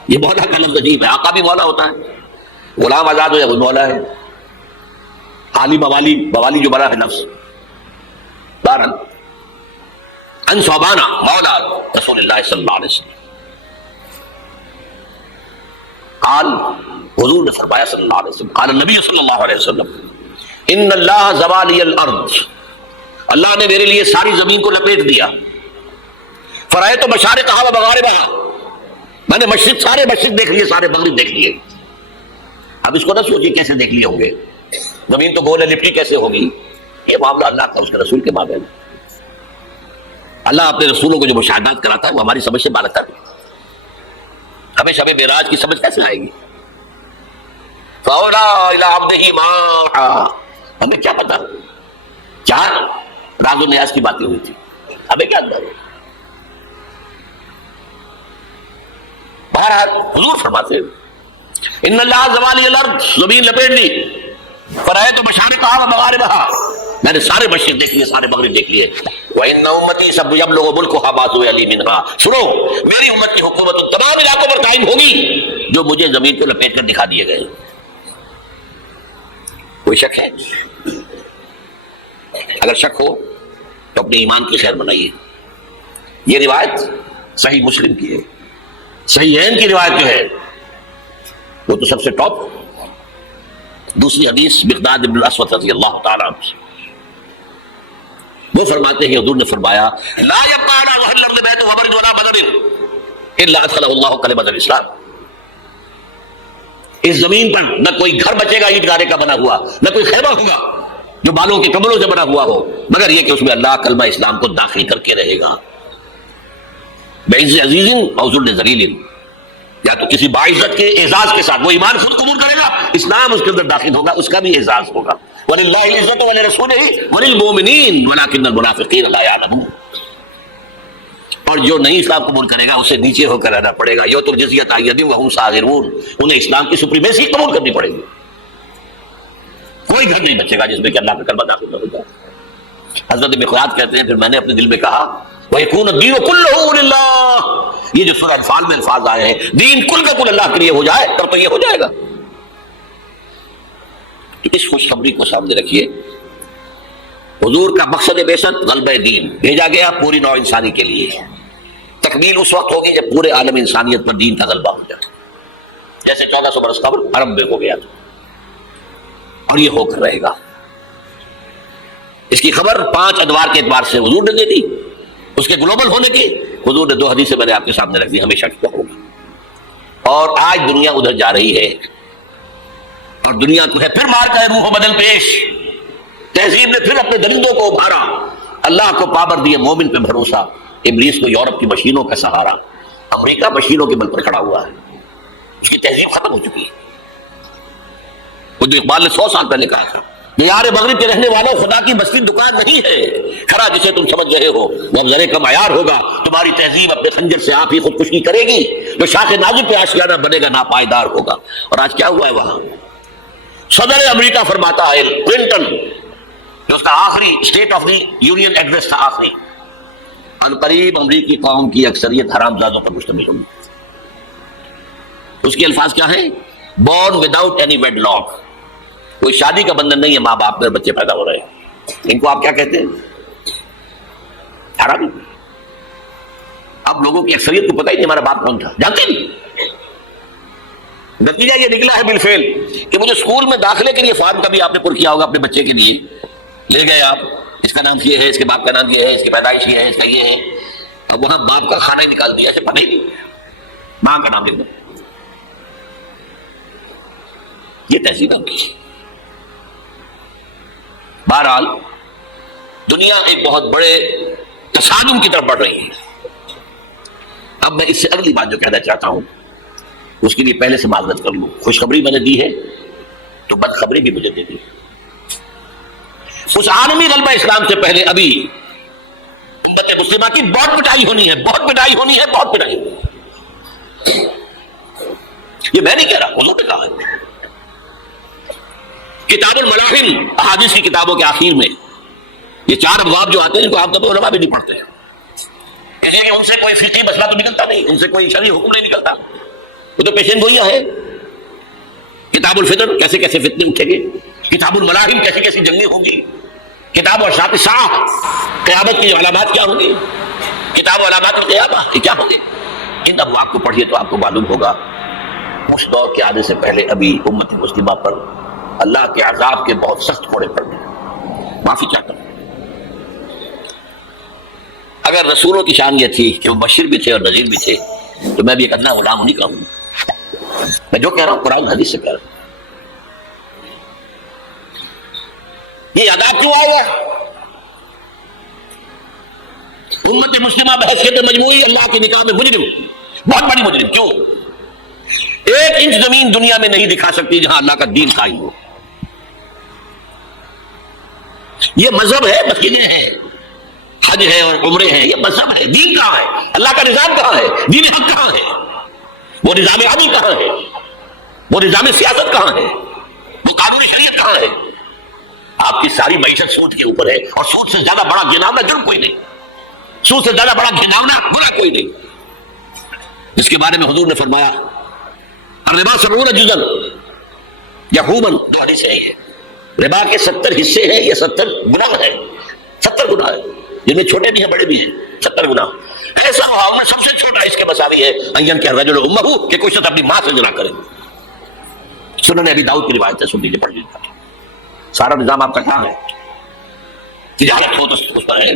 یہ مولا کا لفظ عجیب ہے. آقا بھی مولا ہوتا ہے، غلام آزاد ہو یا وہ مولا ہے. عالی موالی جو بڑا ہے لفظ. بہرحال ان ثوبان مولا رسول اللہ صلی اللہ علیہ وسلم. قال حضور نے فرمایا صلی اللہ علیہ وسلم، قال النبی صلی اللہ علیہ وسلم ان اللہ زوالی الارض. اللہ نے میرے لیے ساری زمین کو لپیٹ دیا. فرائے تو مشارقہا و مغاربہا. میں نے سارے مشرق دیکھ لیے، سارے مغرب دیکھ لیے. اب اس کو نہ سوچیے کیسے دیکھ لیے ہوں گے. زمین تو گول ہے، لپٹی کیسے ہوگی؟ یہ معاملہ اللہ کا اس کے رسول کے مابین ہے. اللہ اپنے رسولوں کو جو مشاہدات کراتا ہے وہ ہماری سمجھ سے بالاتر ہے. ہمیں شب معراج کی سمجھ کیسے آئے گی؟ فَأَوْلَىٰ إِلَىٰ عَبْدِهِ مَا. ہمیں کیا پتا؟ چار راز و نیاز کی باتیں ہوئی تھی، ہمیں کیا اندر ہے؟ بہرحال حضور فرماتے ہیں ان اللہ زوالی الارض. زمین لپیٹ لی. فرائے تو مشارقہا و مغاربہا. میں نے سارے مشرق دیکھ لیے، سارے مغرب دیکھ لیے. وَإِنَّ أُمَّتِي سَيَبْلُغُ مُلْكُهَا مَا سُوِيَ لِي مِنْهَا. سنو، میری امت کی حکومت تمام علاقوں پر قائم ہوگی جو مجھے زمین کو لپیٹ کر دکھا دیے گئے. کوئی شک ہے؟ اگر شک ہو تو اپنے ایمان کی خیر بنائیے. یہ روایت صحیح مسلم کی ہے. صحیحین کی روایت جو ہے وہ تو سب سے ٹاپ. دوسری حدیث مقداد بن الاسود رضی اللہ تعالیٰ عنہ سے، وہ فرماتے ہیں حضور نے فرمایا لا يبقى على ظهر الارض بيت وبر ولا بدر الا ادخله الله كلمة الاسلام. اس زمین پر نہ کوئی گھر بچے گا اینٹ گارے کا بنا ہوا، نہ کوئی خیمہ ہوگا جو بالوں کے کمروں سے بنا ہوا ہو، مگر یہ کہ اس میں اللہ کلمہ اسلام کو داخل کر کے رہے گا. بعز عزیز او ذل ذلیل، یا تو کسی باعزت کے اعزاز کے ساتھ وہ ایمان خود قبول کرے گا، اسلام اس کے اندر داخل ہوگا، اس کا بھی اعزاز ہوگا. وَلِلَّهِ الْعِزَّةُ وَلِرَسُولِهِ وَلِلْمُؤْمِنِينَ وَلَكِنَّ الْمُنَافِقِينَ لَا يَعْلَمُونَ. اور جو نہیں اسلام قبول کرے گا اسے نیچے ہو کر رہنا پڑے گا. یؤتُوا الْجِزْيَةَ عَنْ يَدٍ وَهُمْ صَاغِرُونَ. انہیں اسلام کی سپریمیسی قبول کرنی پڑے گی. کوئی گھر نہیں بچے گا جس میں کہ اللہ کا کلمہ داخل نہ ہو جائے. حضرت مقداد کہتے ہیں پھر میں نے اپنے دل میں کہا وَيَكُونَ الدِّينُ كُلُّهُ لِلَّهِ. یہ جو سورہ انفال میں الفاظ آئے ہیں دین کل کا کل اللہ کے لیے ہو جائے تو یہ ہو جائے گا. اس خوشخبری کو سامنے رکھیے. حضور کا مقصد بعثت غلبہ دین، بھیجا گیا پوری نوع انسانی کے لیے. تکمیل اس وقت ہوگی جب پورے عالم انسانیت پر دین کا غلبہ ہو جائے، جیسے 1400 برس قبل عرب میں ہو گیا تھا، اور یہ ہو کر رہے گا. اس کی خبر 5 ادوار کے اعتبار سے حضور نے دے دی. اس کے گلوبل ہونے کی حضور نے 2 حدیثیں میں نے آپ کے سامنے رکھ دی، ہمیشہ کیا ہوگا. اور آج دنیا ادھر جا رہی ہے، اور دنیا کو ہے پھر مار کا روح و بدل پیش. تہذیب نے پھر اپنے درندوں کو ابھارا. اللہ کو پابر دیے، مومن پہ بھروسہ. ابلیس کو یورپ کی مشینوں کا سہارا. امریکہ مشینوں کے بل پر کھڑا ہوا ہے. اس کی تہذیب ختم ہو چکی ہے. خود اقبال نے 100 سال پہلے کہا تھا یار مغرب کے رہنے والوں، خدا کی بستی دکان نہیں ہے. کھڑا جسے تم سمجھ رہے ہو وہ اب ذرے کا معیار ہوگا. تمہاری تہذیب اپنے خنجر سے آپ ہی خودکشی کرے گی. جو شاخ نازک پہ آشیانہ بنے گا ناپائیدار ہوگا. اور آج کیا ہوا ہے وہاں؟ صدر امریکہ فرماتا ہے کلنٹن، جو اس کا آخری state of the union address تھا آخری، ان قریب امریکی قوم کی اکثریت حرام زادوں پر مشتمل ہوگی. اس کے الفاظ کیا ہیں؟ Born without any wedlock. کوئی شادی کا بندھن نہیں ہے، ماں باپ میں بچے پیدا ہو رہے ہیں. ان کو آپ کیا کہتے ہیں؟ حرامی. اب لوگوں کی اکثریت کو پتہ ہی نہیں ہمارا باپ کون تھا، جانتے نہیں. نتیجہ یہ نکلا ہے بالفعل کہ مجھے اسکول میں داخلے کے لیے فارم کا بھی آپ نے پر کیا ہوگا اپنے بچے کے لیے. لے گئے آپ، اس کا نام یہ ہے، اس کے باپ کا نام یہ ہے، اس کی پیدائش یہ ہے، اس کا یہ ہے. اب وہاں باپ کا کھانا ہی نکال دیا، ایسے پتہ ہی نہیں، ماں کا نام لکھ دو. یہ تہذیب آپ کی. بہرحال دنیا ایک بہت بڑے تصادم کی طرف بڑھ رہی ہے. اب میں اس سے اگلی بات جو کہنا چاہتا ہوں اس کے لیے پہلے سے معذرت کر لوں. خوشخبری میں نے دی ہے تو بدخبری بھی مجھے دے دی. اس عالمی غلبہ اسلام سے پہلے ابھی امت مسلمہ کی بہت پٹائی ہونی ہے، بہت پٹائی ہونی ہے، بہت پٹائی ہونی ہے. یہ میں نہیں کہہ رہا، حضور نے کہا ہے. کتاب الملاحم، احادیث کی کتابوں کے آخر میں یہ 4 ابواب جو آتے ہیں ان کو آپ تو علماء بھی نہیں پڑھتے ہیں. اس لیے کہ ان سے کوئی فقہی مسئلہ تو نکلتا نہیں، ان سے کوئی شرعی حکم نہیں نکلتا. وہ تو پیشین گوئیاں ہیں. کتاب الفتن، کیسے کیسے فتنے اٹھیں گے. کتاب الملاحم، کیسی کیسی جنگیں ہوں گی. کتاب اشراط الساعہ، قیامت کی علامات کیا ہوں گی. کتاب علامات القیامہ، یہ کیا ہوں گے. ان ابواب کو پڑھیے تو آپ کو معلوم ہوگا اس دور کے آنے سے پہلے ابھی امت مسلمہ پر اللہ کے عذاب کے بہت سخت کوڑے پڑ گئے. معافی چاہتا ہوں. اگر رسولوں کی شان یہ تھی کہ وہ بشیر بھی تھے اور نذیر بھی تھے تو میں بھی ایک ادنا غلام نہیں کہوں. میں جو کہہ رہا ہوں قرآن حدیث سے کہہ رہا ہوں. یہ عذاب کیوں آئے گا؟ امت مسلمہ بحیثیت مجموعی اللہ کی نگاہ میں مجرم، بہت بڑی مجرم. کیوں؟ 1 انچ زمین دنیا میں نہیں دکھا سکتی جہاں اللہ کا دین قائم ہو. یہ مذہب ہے، مسجدیں ہیں، حج ہے اور عمرے ہیں، یہ مذہب ہے. دین کہاں ہے؟ اللہ کا نظام کہاں ہے؟ دین حق کہاں ہے؟ وہ نظام عدل کہاں ہے؟ وہ نظام سیاست کہاں ہے؟ وہ قانونی شریعت کہاں ہے؟ آپ کی ساری معیشت سود کے اوپر ہے، اور سود سے زیادہ بڑا گھناؤنا جرم کوئی نہیں. سود سے زیادہ بڑا گھناؤنا گناہ کوئی نہیں. جس کے بارے میں حضور نے فرمایا الربا 70 جزءا یحوما، 2 حدیثیں ہیں. ربا کے 70 حصے ہیں، یہ 70 گناہ ہیں، 70 گناہ ہیں، جن میں چھوٹے بھی ہیں بڑے بھی ہیں، 70 گناہ۔ ایسا معاملہ سب سے چھوٹا اس کے مساوی ہے ان کہ الرجل امہ، کہ کوئی شخص اپنی ماں سے زنا کرے۔ سنن ابی داؤد کی روایت ہے، سن لیجیے، پڑھ لیجیے۔ سارا نظام آپ کا کہاں ہے؟ تجارت ہو تو اس پر ہے،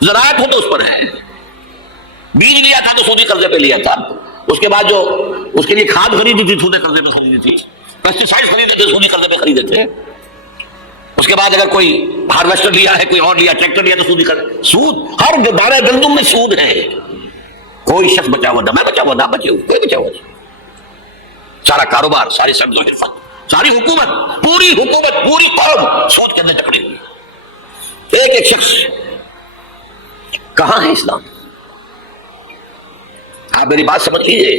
زراعت ہو تو اس پر ہے، بیج لیا تھا تو سودی قرضے پہ لیا تھا، اس کے بعد جو اس کے لیے کھاد خریدی تھی سودی قرضے پہ خریدی تھی، پیسٹی سائڈ خریدے تھے سودی قرضے پہ خریدے تھے، اس کے بعد اگر کوئی ہارویسٹر لیا ہے، کوئی اور لیا، ٹریکٹر لیا تو سودی قرض، سود ہر دانہ گندم میں سود ہے۔ کوئی شخص بچا ہوا نہ، میں بچا ہوا نہ بچے ہو، کوئی بچا ہوا نہیں۔ سارا کاروبار، ساری سبز و حرفت، ساری حکومت، پوری قوم سود کے اندر جکڑی ہوئی۔ ایک شخص، کہاں ہے اسلام؟ آپ میری بات سمجھ لیجیے،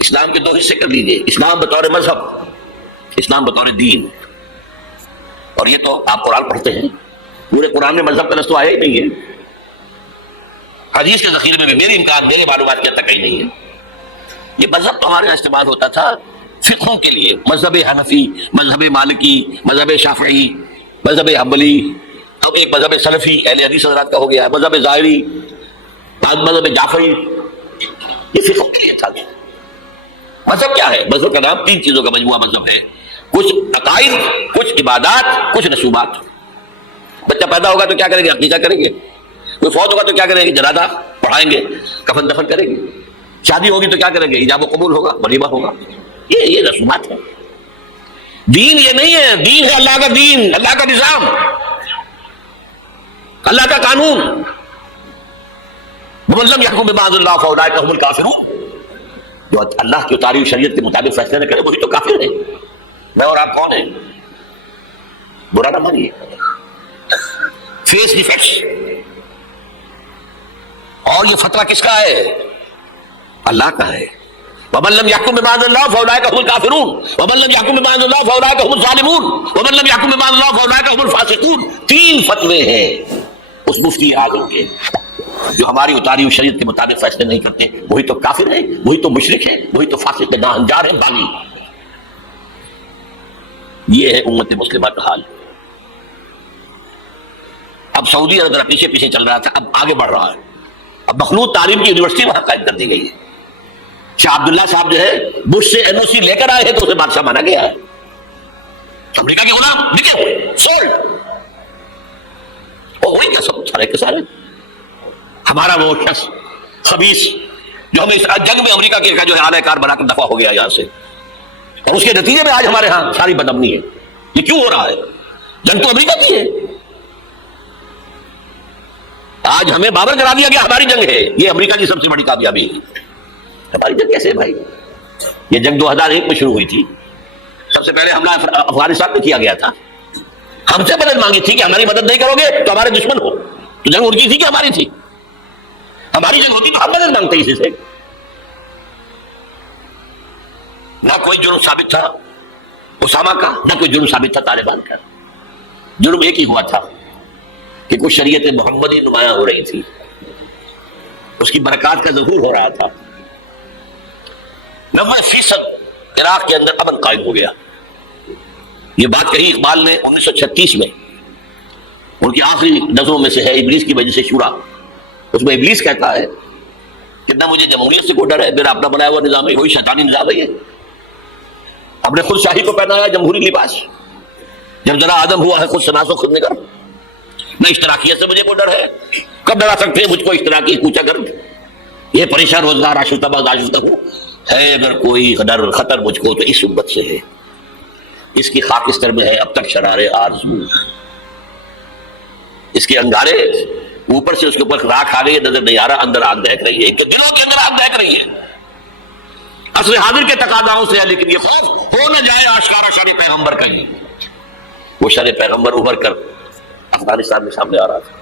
اسلام کے دو حصے کر لیجیے، اسلام بطور مذہب، اسلام بطور دین۔ اور یہ تو آپ قرآن پڑھتے ہیں، پورے قرآن میں مذہب کا لفظ تو آیا ہی نہیں ہے، حدیث کے ذخیرے میں بھی میری امکان، میری معلومات کے تک ہی نہیں ہے۔ یہ مذہب تو ہمارے یہاں استعمال ہوتا تھا فقہوں کے لیے، مذہب حنفی، مذہب مالکی، مذہب شافعی، مذہب حنبلی، اب ایک مذہب سلفی اہل حدیث حضرات کا ہو گیا ہے، مذہب ظاہری، مذہب جعفری، یہ فقہ کے لیے تھا۔ مذہب کیا ہے؟ مذہب کا نام 3 چیزوں کا مجموعہ مذہب ہے، کچھ عقائد، کچھ عبادات، کچھ رسومات۔ بچہ پیدا ہوگا تو کیا کریں گے؟ عقیدہ کریں گے۔ کوئی فوت ہوگا تو کیا کریں گے؟ جنازہ پڑھائیں گے، کفن دفن کریں گے۔ شادی ہوگی تو کیا کریں گے؟ ایجاب و قبول ہوگا، ولیمہ ہوگا۔ یہ رسومات ہے۔ دین یہ نہیں ہے، دین ہے اللہ کا دین، اللہ کا نظام، اللہ کا قانون۔ وَمَن لَّمْ يَحْكُم بِمَا أَنزَلَ اللَّهُ فَأُولَٰئِكَ هُمُ الْكَافِرُونَ، جو اللہ کی اتاری ہوئی شریعت کے مطابق فیصلے نہ کرے وہی تو کافر ہے۔ میں اور آپ کون ہیں؟ برا نہ مانیے، فیس دی فیکٹس۔ اور یہ فتویٰ کس کا ہے؟ اللہ کا ہے۔ وَمَن لَّمْ يَحْكُم بِمَا أَنزَلَ اللَّهُ فَأُولَٰئِكَ هُمُ الْكَافِرُونَ وَمَن لَّمْ يَحْكُم بِمَا أَنزَلَ اللَّهُ فَأُولَٰئِكَ هُمُ الظَّالِمُونَ وَمَن لَّمْ يَحْكُم بِمَا أَنزَلَ اللَّهُ فَأُولَٰئِكَ هُمُ الْفَاسِقُونَ۔ 3 فتوے ہیں اس مفتی اعظم کے، جو ہماری اتاری ہوئی شریعت کے مطابق فیصلے نہیں کرتے وہی تو کافر ہیں، وہی تو مشرک ہیں، وہی تو فاسق ناہنجار ہیں، باغی۔ یہ ہے امت مسلمہ کا حال۔ اب سعودی عرب پیچھے پیچھے چل رہا تھا، اب آگے بڑھ رہا ہے۔ اب مخلوط تعلیم کی یونیورسٹی وہاں قائم کر دی گئی ہے۔ شاہ عبداللہ صاحب جو ہے بش سے NOC لے کر آئے ہیں تو اسے بادشاہ مانا گیا ہے، امریکہ کے غلام بکے ہوئے، سولڈ۔ اور وہی کیا سب سارے کے سارے ہمارا وہ شخص خبیث جو ہمیں اس جنگ میں امریکہ کے جو ہے اعلی کار بنا کر دفاع ہو گیا یہاں سے، اور اس کے نتیجے میں آج ہمارے ہاں ساری بدامنی ہے۔ یہ کیوں ہو رہا ہے؟ جنگ تو امریکہ کی ہے، آج ہمیں بابر کرا دیا گیا ہماری جنگ ہے، یہ امریکہ کی سب سے بڑی کامیابی ہے۔ ہماری جنگ کیسے ہے بھائی؟ یہ جنگ 2001 میں شروع ہوئی تھی، سب سے پہلے حملہ افغانستان میں کیا گیا تھا، ہم سے مدد مانگی تھی کہ ہماری مدد نہیں کرو گے تو ہمارے دشمن ہو، تو جنگ ان کی تھی کہ ہماری تھی؟ ہماری جنگ ہوتی تو ہم مدد مانگتے اسی سے۔ نہ کوئی جرم ثابت تھا اسامہ کا، نہ کوئی جرم ثابت تھا طالبان کا، جرم ایک ہی ہوا تھا کہ کچھ شریعت محمدی نمایاں ہو رہی تھی، اس کی برکات کا ظہور ہو رہا تھا۔ 90% عراق کے اندر امن قائم ہو گیا۔ یہ بات کہی اقبال نے 1936 میں، ان کی آخری نظموں میں سے ہے ابلیس کی وجہ سے شورا۔ اس میں ابلیس کہتا ہے کہ نہ مجھے جمہوریت سے کوئی ڈر ہے، میرا اپنا بنایا ہوا نظام ہے، وہی شیطانی نظام ہے۔ یہ ہم نے خود شاہی کو پہنایا جمہوری لباس، جب ذرا آدم ہوا ہے خود سناسو خود نگر۔ نہ اشتراکیت سے مجھے کوئی ڈر ہے، کب ڈرا سکتے ہیں مجھ کو اشتراکی کوچا گرد؟ یہ پریشان روزگار آشفتہ باز آشفتہ ہوں ہے، اگر کوئی ڈر خطر مجھ کو تو اس امت سے ہے، اس کی خاکستر میں ہے اب تک شرارے آرزو، اس کے انگارے اوپر سے اس کے اوپر راکھ آ گئی ہے، نظر نہیں آ رہا، اندر آگ دہک رہی ہے، ان کے دلوں کے اندر آگ دہک رہی ہے عصر حاضر کے تقاضاؤں سے۔ لیکن یہ خوف ہو نہ جائے آشکارا شر پیغمبر کا ہی، وہ شر پیغمبر ابھر کر افغانستان میں سامنے آ رہا تھا۔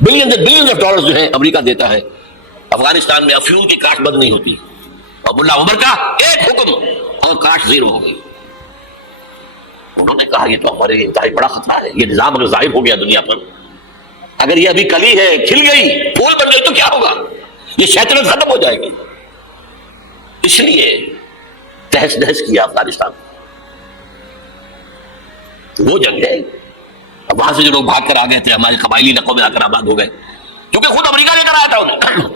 بلینز آف ڈالرز جو ہے امریکہ دیتا ہے، افغانستان میں افیون کی کاشت بند نہیں ہوتی، اور ملا عمر کا ایک حکم اور کاشت زیرو ہوگی۔ انہوں نے کہا یہ تو ہمارے انتہائی بڑا خطرہ ہے، یہ نظام اگر ظاہر ہو گیا دنیا پر، اگر یہ ابھی کلی ہے کھل گئی پھول بن گئی تو کیا ہوگا؟ یہ شیطنت ختم ہو جائے گی۔ اس لیے تہس نہس کیا افغانستان، وہ جنگ ہے. اب وہاں سے جو لوگ بھاگ کر آ گئے تھے ہمارے قبائلی علاقوں میں آ کر آباد ہو گئے، کیونکہ خود امریکہ لے کر آیا تھا انہیں.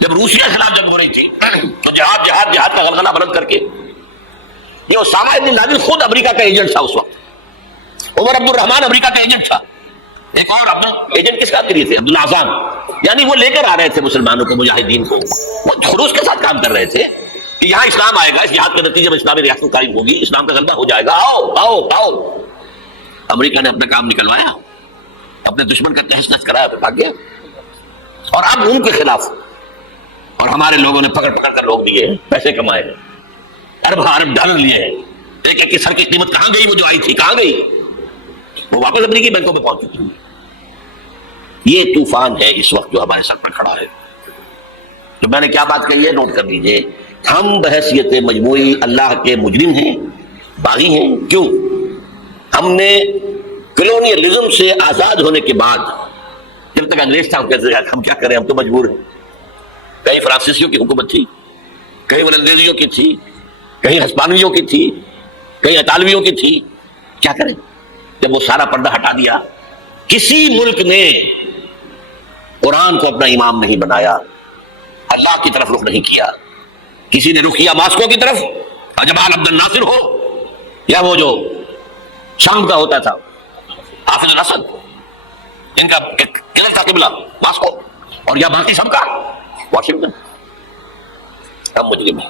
جب روسیا کے خلاف جنگ ہو رہی تھی تو جہاد جہاد جہاد کا غلغلہ بلند کر کے یہ اسامہ بن لادن خود امریکہ کا ایجنٹ تھا اس وقت. عمر عبد الرحمان امریکہ کا ایجنٹ تھا. ایک اور اپنا ایجنٹ کس کام کے لیے تھے؟ عبداللہ اعظم. یعنی وہ لے کر آ رہے تھے مسلمانوں کو، مجاہدین کو، وہ خلوص کے ساتھ کام کر رہے تھے کہ یہاں اسلام آئے گا، اس جہاد کے نتیجے میں اسلامی ریاست قائم ہوگی، اسلام کا غلبہ ہو جائے گا. آؤ آؤ آؤ. امریکہ نے اپنا کام نکلوایا، اپنے دشمن کا تہس نہس کرایا، بھاگ گیا. اور اب ان کے خلاف اور ہمارے لوگوں نے پکڑ پکڑ کر روک دیے، پیسے کمائے، ارب ڈالر لیے ہیں. ایک ایک کی سر کی قیمت کہاں گئی؟ وہ جو آئی تھی کہاں گئی؟ وہ واپس امریکی بینکوں میں پہنچ چکی. یہ طوفان ہے اس وقت جو ہمارے سر پر کھڑا ہے. تو میں نے کیا بات کہی ہے نوٹ کر لیجئے. ہم بحیثیت مجموعی اللہ کے مجرم ہیں، باغی ہیں. کیوں؟ ہم نے کلونیلزم سے آزاد ہونے کے بعد، جب تک انگریز تھا ہم کیا کریں، ہم تو مجبور ہیں. کہیں فرانسیسیوں کی حکومت تھی، کہیں ولندیزیوں کی تھی، کہیں ہسپانویوں کی تھی، کہیں اطالویوں کی تھی. کیا کریں؟ جب وہ سارا پردہ ہٹا دیا، کسی ملک نے قرآن کو اپنا امام نہیں بنایا، اللہ کی طرف رخ نہیں کیا. کسی نے رخ کیا ماسکو کی طرف، جمال عبد الناصر ہو یا وہ جو شام کا ہوتا تھا حافظ الاسد، ان کا کدھر تھا قبلہ؟ ماسکو. اور یا باقی سب کا واشنگٹن. اب مجرم ہے.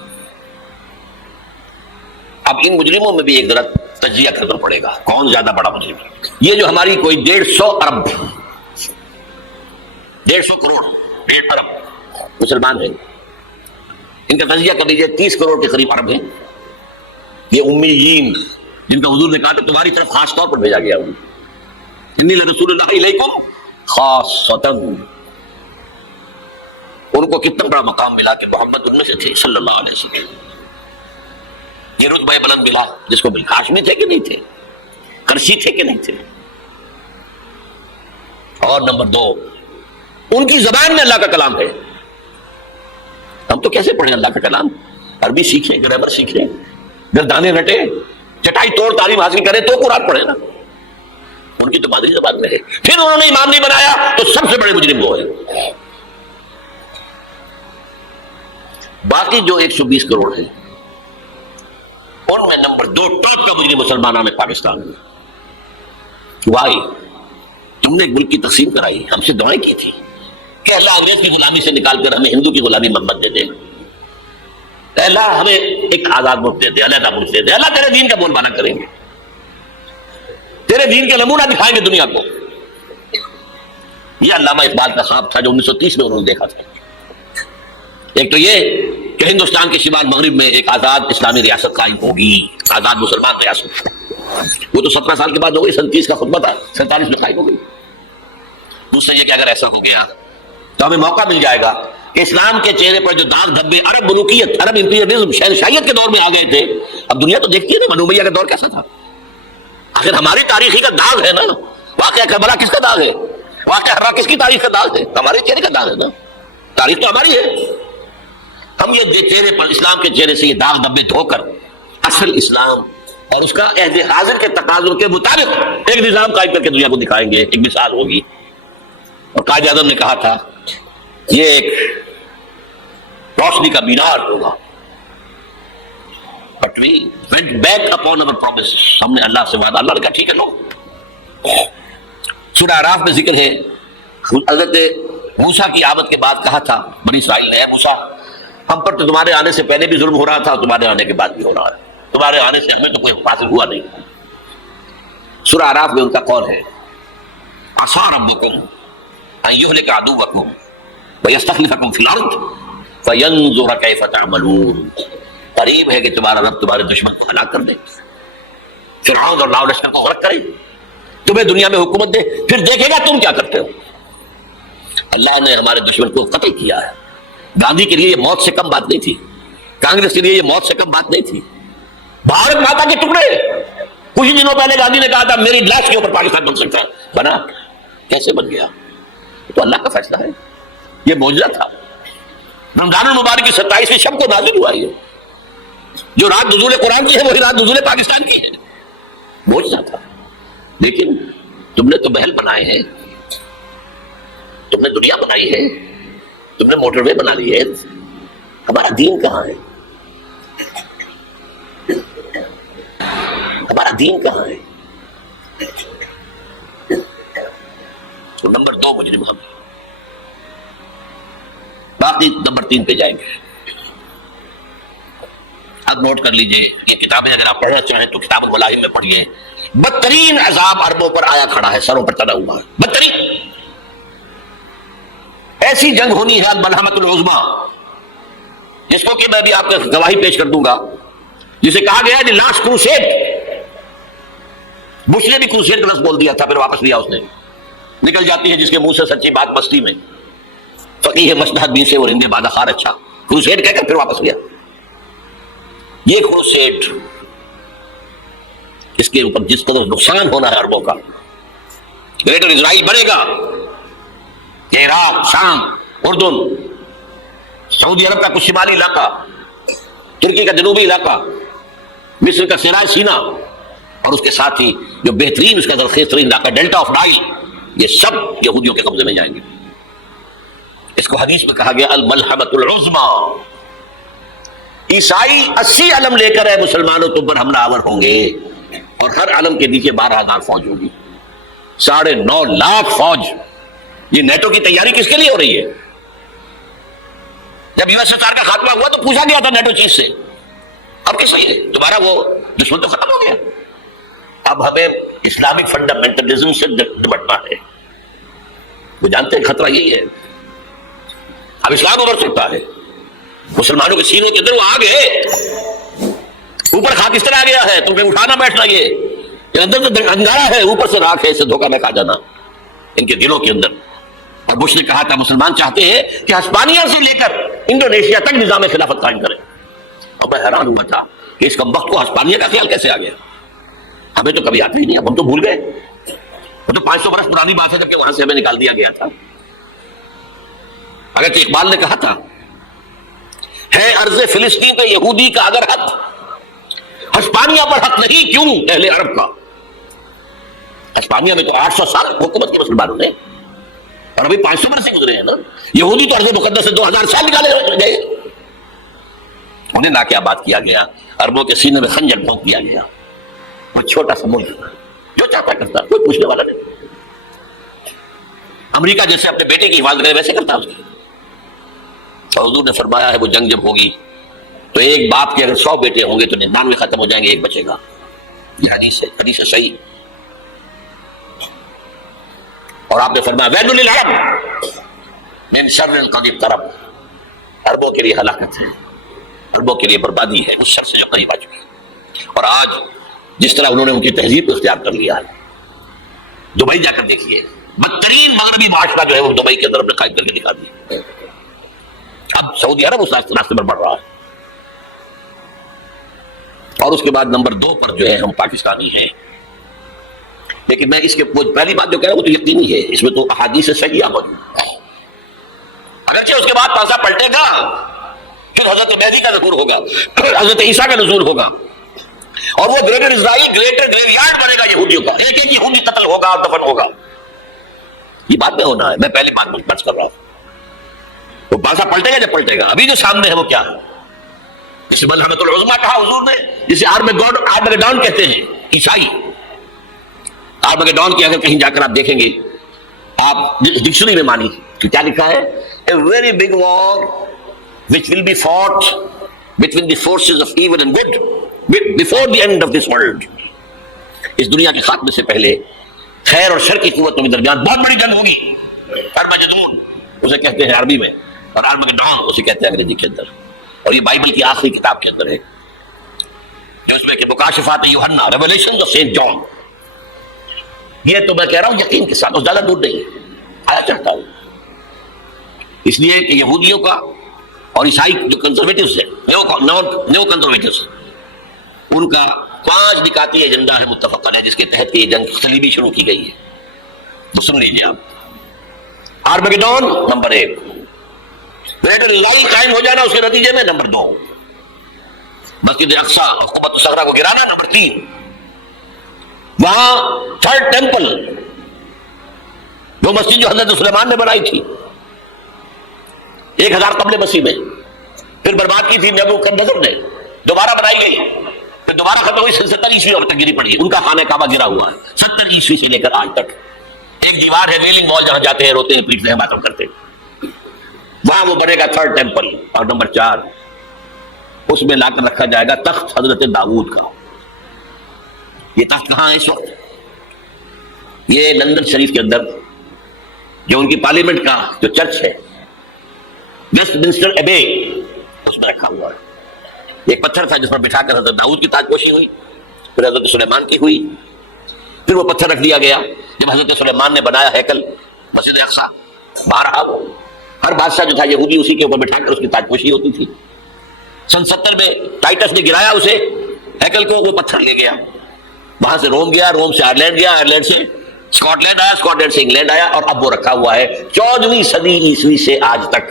اب ان مجرموں میں بھی ایک ذرا تجزیہ کرنا پڑے گا، کون زیادہ بڑا مجرم ہے. یہ جو ہماری کوئی 150 ارب 150 کروڑ 1.5 ارب مسلمان ہیں، ان کا تجزیہ کر لیجیے. 30 کروڑ کے قریب عرب ہیں. یہ امیین جن کا حضور نے کہا کہ تمہاری طرف خاص طور پر بھیجا گیا ہوں، انی لرسول اللہ الیکم خاصۃ. ان کو کتنا بڑا مقام ملا کہ محمد ان میں سے تھے صلی اللہ علیہ وسلم. یہ رتبہ بلند ملا جس کو ہاشمی تھے کہ نہیں تھے، کرشی تھے کہ نہیں تھے. اور نمبر 2، ان کی زبان میں اللہ کا کلام ہے. ہم تو کیسے پڑھیں اللہ کا کلام؟ عربی سیکھیں، گرامر سیکھیں، گردانے رٹے، چٹائی توڑ تعلیم حاصل کریں تو قرآن پڑھیں نا. ان کی تو مادری زبان میں ہے. پھر انہوں نے امام نہیں بنایا تو سب سے بڑے مجرم وہ ہے. باقی جو 120 کروڑ ہیں ان میں نمبر 2 ٹاپ کا مجرم مسلمانوں میں پاکستان ہے. وائی تم نے ایک ملک کی تقسیم کرائی، ہم سے دعائیں کی تھی کہ اللہ انگریز کی غلامی سے نکال کر ہمیں ہندو کی غلامی محمد دے دے، اللہ ہمیں ایک آزاد ملک دے دے، علیحدہ ملک دے دے، اللہ تیرے دین کا بول بالا کریں گے، تیرے دین کے نمونہ دکھائیں گے دنیا کو. یہ علامہ اقبال کا خواب تھا جو 1930 میں انہوں نے دیکھا تھا. ایک تو یہ کہ ہندوستان کے شمال مغرب میں ایک آزاد اسلامی ریاست قائم ہوگی، آزاد مسلمان ریاست. وہ تو 17 سال کے بعد ہو گئی، 37 کا خطبہ تھا، 47 میں قائم ہو گئی. دوسرا یہ کہ اگر ایسا ہو گیا تو ہمیں موقع مل جائے گا کہ اسلام کے چہرے پر جو داغ دھبے عرب ملوکیت، عرب امپیریلزم، شہنشاہیت کے دور میں آ گئے تھے، اب دنیا تو دیکھتی ہے نا بنو امیہ کا دور کیسا تھا. آخر ہماری تاریخی کا داغ ہے نا. واقعہ کربلا کس کا داغ ہے؟ واقعہ ہرا کس کی تاریخ کا داغ ہے؟ ہمارے چہرے کا داغ ہے نا. تاریخ تو ہماری ہے. ہم یہ چہرے پر اسلام کے چہرے سے یہ داغ دھبے دھو کر اصل اسلام اور اس کا عہد حاضر کے تقاضوں کے مطابق ایک نظام قائم کر کے دنیا کو دکھائیں گے. ایک مثال ہوگی. اور قائد اعظم نے کہا تھا یہ ایک روشنی کا مینار ہوگا. But we went back upon our promise. ہم نے اللہ سے وعدہ، اللہ نے کہا ٹھیک ہے لو. سورہ اعراف میں ذکر ہے حضرت موسیٰ کی آمد کے بعد کہا تھا بنی اسرائیل نے، اے موسیٰ ہم پر تو تمہارے آنے سے پہلے بھی ظلم ہو رہا تھا اور تمہارے آنے کے بعد بھی ہو رہا ہے، تمہارے آنے سے ہمیں تو کوئی حاصل ہوا نہیں. سورہ اعراف میں ان کا قول ہے عصا ربکم ان یہلک عدوکم ویستخلفکم فی الارض فینظر کیف تعملون. قریب ہے کہ تمہارا رب تمہارے دشمن کو ہلاک کر دے، فرعون اور لاؤ لشکر کو غرق کرے، تمہیں دنیا میں حکومت دے، پھر دیکھے گا تم کیا کرتے ہو. اللہ نے ہمارے دشمن کو قتل کیا ہے. گاندھی کے لیے یہ موت سے کم بات نہیں تھی، کانگریس کے لیے یہ موت سے کم بات نہیں تھی. بھارت ماتا کے ٹکڑے کچھ ہی دنوں پہلے گاندھی نے کہا تھا میری لاش کے اوپر پاکستان بن سکتا ہے، بنا کیسے بن گیا؟ تو اللہ کا فیصلہ ہے. یہ معجزہ تھا. رمضان المبارک کی 27ویں شب کو نازل ہوا ہے. جو رات نزول قرآن کی ہے وہی رات نزول پاکستان کی ہے. معجزہ تھا. لیکن تم نے تو محل بنائے ہیں، تم نے دنیا بنائی ہے، تم نے موٹر وے بنا لی ہے، ہمارا دین کہاں ہے؟ ہمارا دین کہاں ہے؟ تو نمبر 2 مجرم ہم، باقی نمبر 3 پہ جائیں گے۔ اب نوٹ کر لیجئے، یہ کتابیں اگر آپ پڑھنا چاہیں تو کتاب الملاحم میں پڑھیے۔ بدترین عذاب عربوں پر آیا کھڑا ہے، سروں پر چڑھا ہوا ہے، بدترین۔ ایسی جنگ ہونی ہے الملحمۃ العظمیٰ، جس کو کہ میں بھی آپ کو گواہی پیش کر دوں گا، جسے کہا گیا ہے لاسٹ کروسیڈ۔ بش نے بھی کروسیڈ کا لفظ بول دیا تھا، پھر واپس لیا اس نے۔ نکل جاتی ہے جس کے منہ سے سچی بات مستی میں، فقیہ مصلحت بھی سے اور ہندے بادہ خار، اچھا کروسیڈ کہہ کر پھر واپس لیا۔ یہ کروسیڈ، اس کے اوپر جس قدر نقصان ہونا ہے عربوں کا، گریٹر اسرائیل بنے گا، عراق، شام، اردن، سعودی عرب کا کچھ شمالی علاقہ، ترکی کا جنوبی علاقہ، مصر کا سرائے سینا، اور اس کے ساتھ ہی جو بہترین اس کا زرخیز ترین علاقہ ڈیلٹا آف نائل، یہ سب یہودیوں کے قبضے میں جائیں گے۔ اس کو حدیث میں کہا گیا الملحمۃ العظمیٰ۔ عیسائی 80 علم لے کر مسلمانوں تم پر حملہ آور ہوں گے، اور ہر علم کے نیچے 12,000 فوج ہوگی، 9.5 لاکھ فوج۔ یہ نیٹو کی تیاری کس کے لیے ہو رہی ہے؟ جب USSR کا خاتمہ ہوا تو پوچھا گیا تھا نیٹو چیف سے، اب کس لیے؟ تمہارا وہ دشمن تو ختم ہو گیا، اب ہمیں اسلامک فنڈامنٹلزم سے نمٹنا ہے۔ وہ جانتے ہیں خطرہ یہی ہے، اب اسلام ابھر سکتا ہے، مسلمانوں کے سینوں کے اندر وہ آگ ہے، اوپر خاکستر آ گیا ہے، تمہیں اٹھانا بیٹھنا، یہ اندر تو انگارا ہے، اوپر سے راکھ ہے، اسے دھوکہ میں کھا جانا ان کے دلوں کے اندر۔ اور بش نے کہا تھا مسلمان چاہتے ہیں کہ ہسپانیہ سے لے کر انڈونیشیا تک نظام خلافت قائم کریں، اور میں حیران ہوا تھا کہ اس کم وقت کو ہسپانیہ کا خیال کیسے آ گیا؟ ہمیں تو کبھی آتا ہی نہیں، اب ہم تو بھول گئے، وہ تو 500 برس پرانی بات ہے جب کہ وہاں سے ہمیں نکال دیا گیا تھا۔ اگرچہ اقبال نے کہا تھا ہے عرض فلسطین پہ یہودی کا اگر حق، ہسپانیہ پر حق نہیں کیوں اہل عرب کا؟ ہسپانیہ میں تو 800 سال حکومت کی مسلمانوں نے، اور ابھی 500 برس سے گزرے ہیں نا۔ یہودی تو عرض مقدس سے 2000 سال نکالے گئے، انہیں نہ کیا بات کیا گیا، عربوں کے سینے میں خنجر بھونک دیا گیا۔ وہ چھوٹا سا ملک جو چاہتا کرتا، کوئی پوچھنے والا نہیں۔ امریکہ جیسے اپنے بیٹے کی حفاظت کرے ویسے کرتا اس کی۔ اور حضور نے فرمایا ہے وہ جنگ جب ہوگی تو ایک باپ کے اگر 100 بیٹے ہوں گے تو 99 ختم ہو جائیں گے، ایک بچے گا۔ یہ حدیث ہے صحیح۔ اور آپ نے فرمایا ویل للعرب من شر قد اقترب، عربوں کے لیے ہلاکت ہے، عربوں کے لیے بربادی ہے اس شر سے جو قریب آ چکی۔ اور آج جس طرح انہوں نے ان کی تہذیب کو اختیار کر لیا ہے، دبئی جا کر دیکھیے، بدترین مغربی معاشرہ جو ہے وہ دبئی کے اندر اپنے قائم کر کے دکھا دیا۔ اب سعودی عرب اس راستے پر بڑھ رہا ہے۔ اور اس کے بعد نمبر 2 پر جو ہے ہم پاکستانی ہیں، لیکن میں اس کے پہلی بات جو کہہ رہا ہوں وہ تو یقینی ہے، اس میں تو احادیث صحیحہ موجود ہے۔ اگرچہ اس کے بعد تازہ پلٹے گا، پھر حضرت مہدی کا ظہور ہوگا، حضرت عیسیٰ کا نزول ہوگا، اور وہ گریٹر اسرائیل گریٹر گریویارڈ بنے گا یہودیوں کا، ایک ایک یہودی قتل ہوگا اور دفن ہوگا۔ یہ بات میں ہونا ہے، میں پہلی بات بچ کر رہا ہوں۔ وہ بازا پلٹے گا جب پلٹے گا، ابھی جو سامنے ہے وہ کیا ہے؟ جسے ملحمۃ العظمیٰ کہا حضور نے، جسے آرمگیڈون کہتے ہیں عیسائی۔ آرمگیڈون کی اگر کہیں جا کر آپ دیکھیں گے، آپ ڈکشنری میں مانی کہ کیا لکھا ہے؟ A very big war which will be fought between the forces of evil and good before the end of this world۔ اس دنیا کے خاتمے سے پہلے خیر اور شر کی قوتوں کے درمیان بہت بڑی جنگ ہوگی، ارمجدون اسے کہتے ہیں عربی میں، اور آرمگیڈون اسے کہتے ہیں انگریزی کے اندر۔ اور یہ بائبل کی آخری کتاب کے اندر ہے، جو اس میں کہ مکاشفات یوحنا، ریویلیشنز آف سینٹ جان۔ یہ تو میں کہہ رہا ہوں یقین کے ساتھ، زیادہ دور نہیں آیا چلتا ہوں، اس لیے کہ یہودیوں کا اور عیسائی جو کنزرویٹوز ہیں، نیو کنزرویٹوز، ان کا 5 نکاتی ایجنڈا ہے متفق علیہ، جس کے تحت یہ جنگ صلیبی شروع کی گئی ہے۔ تو سن لیجیے آپ، آرمگیڈون نمبر 1، گریٹر اسرائیل قائم ہو جانا اس کے نتیجے میں نمبر 2، مسجد اقصی حکومت الصغریٰ کو گرانا نمبر 3، وہاں تھرڈ ٹیمپل، وہ مسجد جو حضرت سلیمان نے بنائی تھی 1000 قبل مسیح میں، پھر برباد کی تھی نیبوکدنیزر نے، دوبارہ بنائی گئی، پھر دوبارہ ختم ہوئی 70 عیسوی اور تک گری پڑی۔ ان کا خانہ کعبہ گرا ہوا ہے 70 عیسوی سے لے کر آج تک۔ ایک دیوار ہے ویلنگ وال، جہاں جاتے ہیں، روتے ہیں، پیٹتے ہیں، باتیں کرتے ہیں، وہاں وہ بنے گا تھرڈ ٹیمپل۔ اور نمبر 4، اس میں لا کر رکھا جائے گا تخت حضرت داؤد کا۔ یہ تخت کہاں ہے اس وقت؟ یہ لندن شریف کے اندر جو ان کی پارلیمنٹ کا جو چرچ ہے، ویسٹ منسٹر ایبے، اس میں رکھا ہوا ہے۔ ایک پتھر تھا جس پر بٹھا کر حضرت داؤد کی تاج پوشی ہوئی، پھر حضرت سلیمان کی ہوئی، پھر وہ پتھر رکھ دیا گیا جب حضرت سلیمان نے بنایا ہیکل مسجد اقصیٰ، باہر آ وہ ہر بادشاہ جو تھا یہودی اسی کے اوپر بٹھا کر اس کی تاج پوشی ہوتی تھی۔ سن 70 میں ٹائٹس نے گرایا اسے ہیکل کو، وہ پتھر لے گیا، وہاں سے روم گیا، روم سے آئرلینڈ گیا، آئرلینڈ سے اسکاٹ لینڈ آیا، اسکاٹ لینڈ سے انگلینڈ آیا، اور اب وہ رکھا ہوا ہے 14ویں صدی عیسوی سے آج تک۔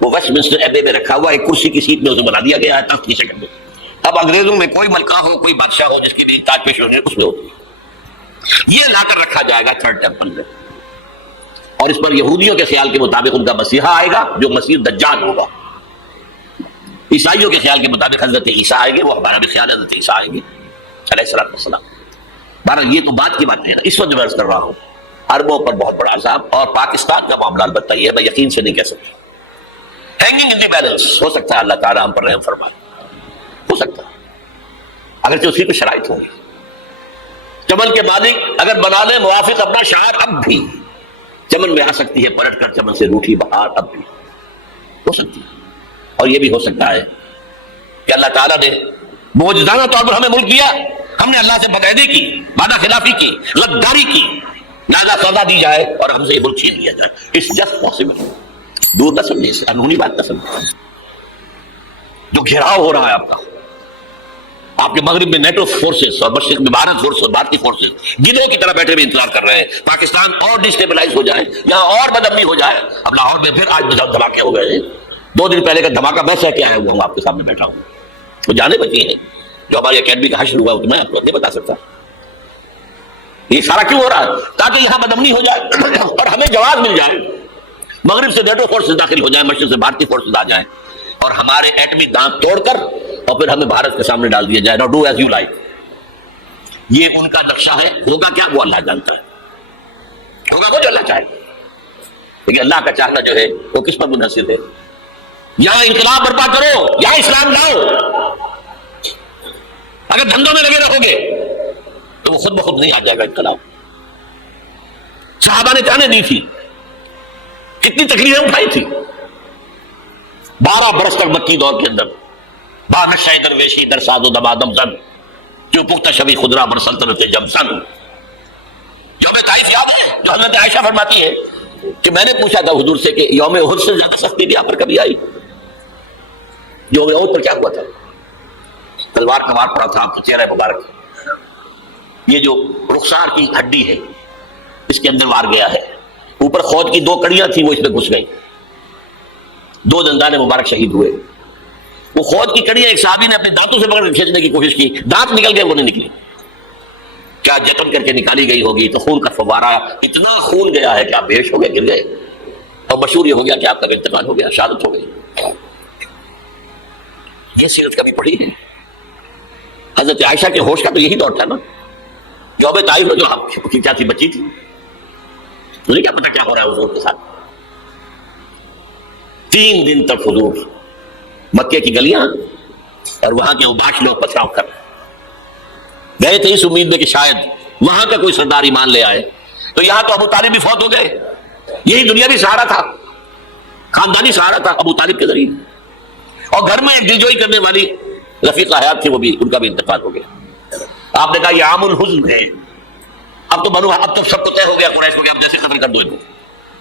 وہ ویسٹ منسٹر ایبے میں رکھا ہوا ہے، ایک کرسی کی سیٹ میں اسے بنا دیا گیا ہے تخت کی شکل میں۔ اب انگریزوں میں کوئی ملکہ ہو، کوئی بادشاہ ہو جس کی بھی تاج پوشی ہونے اس میں ہوتی ہے، یہ لا کر رکھا جائے گا تھرڈ ٹیمپل میں۔ اور اس پر یہودیوں کے خیال کے مطابق ان کا مسیحا آئے گا جو مسیح دجال ہوگا، عیسائیوں کے خیال کے مطابق حضرت عیسیٰ آئیں گے، وہ ہمارا بھی خیال حضرت عیسیٰ آئیں گے علیہ الصلوۃ والسلام۔ بہرحال یہ تو بات کی بات ہے نا، اس وقت جو عرض کر رہا ہوں، عربوں پر بہت بڑا عذاب، اور پاکستان کا معاملہ البتہ یہ ہے، میں یقین سے نہیں کہہ سکتا، ہینگنگ ان دی بیلنس، ہو سکتا ہے اللہ تعالیٰ ہم پر رحم فرمائے، ہو سکتا ہے اگرچہ اسی کو شرائط ہوگی۔ چمن کے مالک اگر بنا لے موافق اپنا شعار، اب بھی چمن میں آ سکتی ہے پلٹ کر چمن سے روٹھی بہار، اب بھی ہو سکتی ہے۔ اور یہ بھی ہو سکتا ہے کہ اللہ تعالیٰ نے معجزانہ طور پر ہمیں ملک دیا، ہم نے اللہ سے بدعہدی کی، وعدہ خلافی کی، غداری کی، لہذا سزا دی جائے اور ہم سے یہ ملک چھین لیا جائے۔ اٹس جسٹ پاسبل، دور نہ سمجھے، اسے قانونی بات نہ سمجھے۔ جو گھیراؤ ہو رہا ہے آپ کے مغرب میں نیٹو فورسز اور مشرق میں بھارت فورس اور بھارتی فورسز گدھوں کی طرح بیٹھے ہوئے انتظار کر رہے ہیں پاکستان اور ڈسٹیبلائز ہو جائے، یہاں اور بدامنی ہو جائے۔ اب لاہور میں پھر آج دھماکے ہو گئے ہیں، 2 دن پہلے کا دھماکہ میں سہ کے آیا ہوا ہوں، آپ کے سامنے بیٹھا ہوں، وہ جانے بچی ہیں جو ہماری اکیڈمی کا حشر ہوا، میں آپ کو نہیں بتا سکتا یہ سارا کیوں ہو رہا ہے، تاکہ یہاں بدامنی ہو جائے اور ہمیں جواز مل جائے، مغرب سے نیٹو فورسز داخل ہو جائیں، مشرق سے بھارتی فورسز آ جائیں، اور ہمارے ایٹمی دانت توڑ کر اور پھر ہمیں بھارت کے سامنے ڈال دیا جائے، نو ڈو ایز یو لائک۔ یہ ان کا نقشہ ہے، ہوگا کیا وہ اللہ جانتا ہے، ہوگا وہ جو اللہ چاہے، لیکن اللہ کا چاہنا جو ہے وہ کس پر منحصر ہے؟ یہاں انقلاب برپا کرو، یہاں اسلام لاؤ، اگر دھندوں میں لگے رہو گے تو وہ خود بخود نہیں آ جائے گا انقلاب۔ صحابہ نے جانیں دی تھی، کتنی تکلیفیں اٹھائی تھی، 12 برس تک مکی دور کے اندر با نشہ درویشی در ساز و دمادم زن جو پختہ شبی خدرا بر سلطنت جب سن۔ یوم طائف یاد ہے جو حضرت عائشہ فرماتی ہے کہ میں نے پوچھا تھا حضور سے کہ یوم احد سے زیادہ سختی بھی آپ پر کبھی آئی؟ یوم احد پر کیا ہوا تھا؟ تلوار کا وار پڑا تھا آپ کا چہرہ مبارک، یہ جو رخسار کی ہڈی ہے اس کے اندر وار گیا ہے، اوپر خود کی 2 کڑیاں تھیں وہ اس میں گھس گئی، 2 دندان مبارک شہید ہوئے۔ وہ خود کی کڑیاں ایک صحابی نے اپنے دانتوں سے پکڑ کر کھینچنے کی کوشش کی، دانت نکل گئے، وہ نہیں نکلی، کیا جتن کر کے نکالی گئی ہوگی تو خون کا فوارہ، اتنا خون گیا ہے کہ آپ بے ہوش ہو گئے، گر گئے، اور مشہور یہ ہو گیا کہ آپ کا انتقال ہو گیا، شہادت ہو گئی۔ یہ سیرت کبھی پڑھی ہے؟ حضرت عائشہ کے ہوش کا تو یہی دور تھا نا، یوم طائف میں جو آپ کی چاچی بچی تھی، مجھے کیا پتا کیا ہو رہا ہے حضور کے ساتھ۔ 3 دن تک حضور مکے کی گلیاں اور وہاں کے اوباش لوگ پتھراؤ کر گئے تھے اس امید میں کہ شاید وہاں کا کوئی سردار ایمان لے آئے، تو یہاں تو ابو طالب بھی فوت ہو گئے، یہی دنیا بھی سہارا تھا، خاندانی سہارا تھا ابو طالب کے ذریعے، اور گھر میں ایک دلجوئی کرنے والی رفیقہ حیات تھی، وہ بھی، ان کا بھی انتقال ہو گیا۔ آپ نے کہا یہ عام الحزن ہے، اب تو سب کو طے ہو گیا قریش کو کہ اب جیسے قتل کر دو ان کو،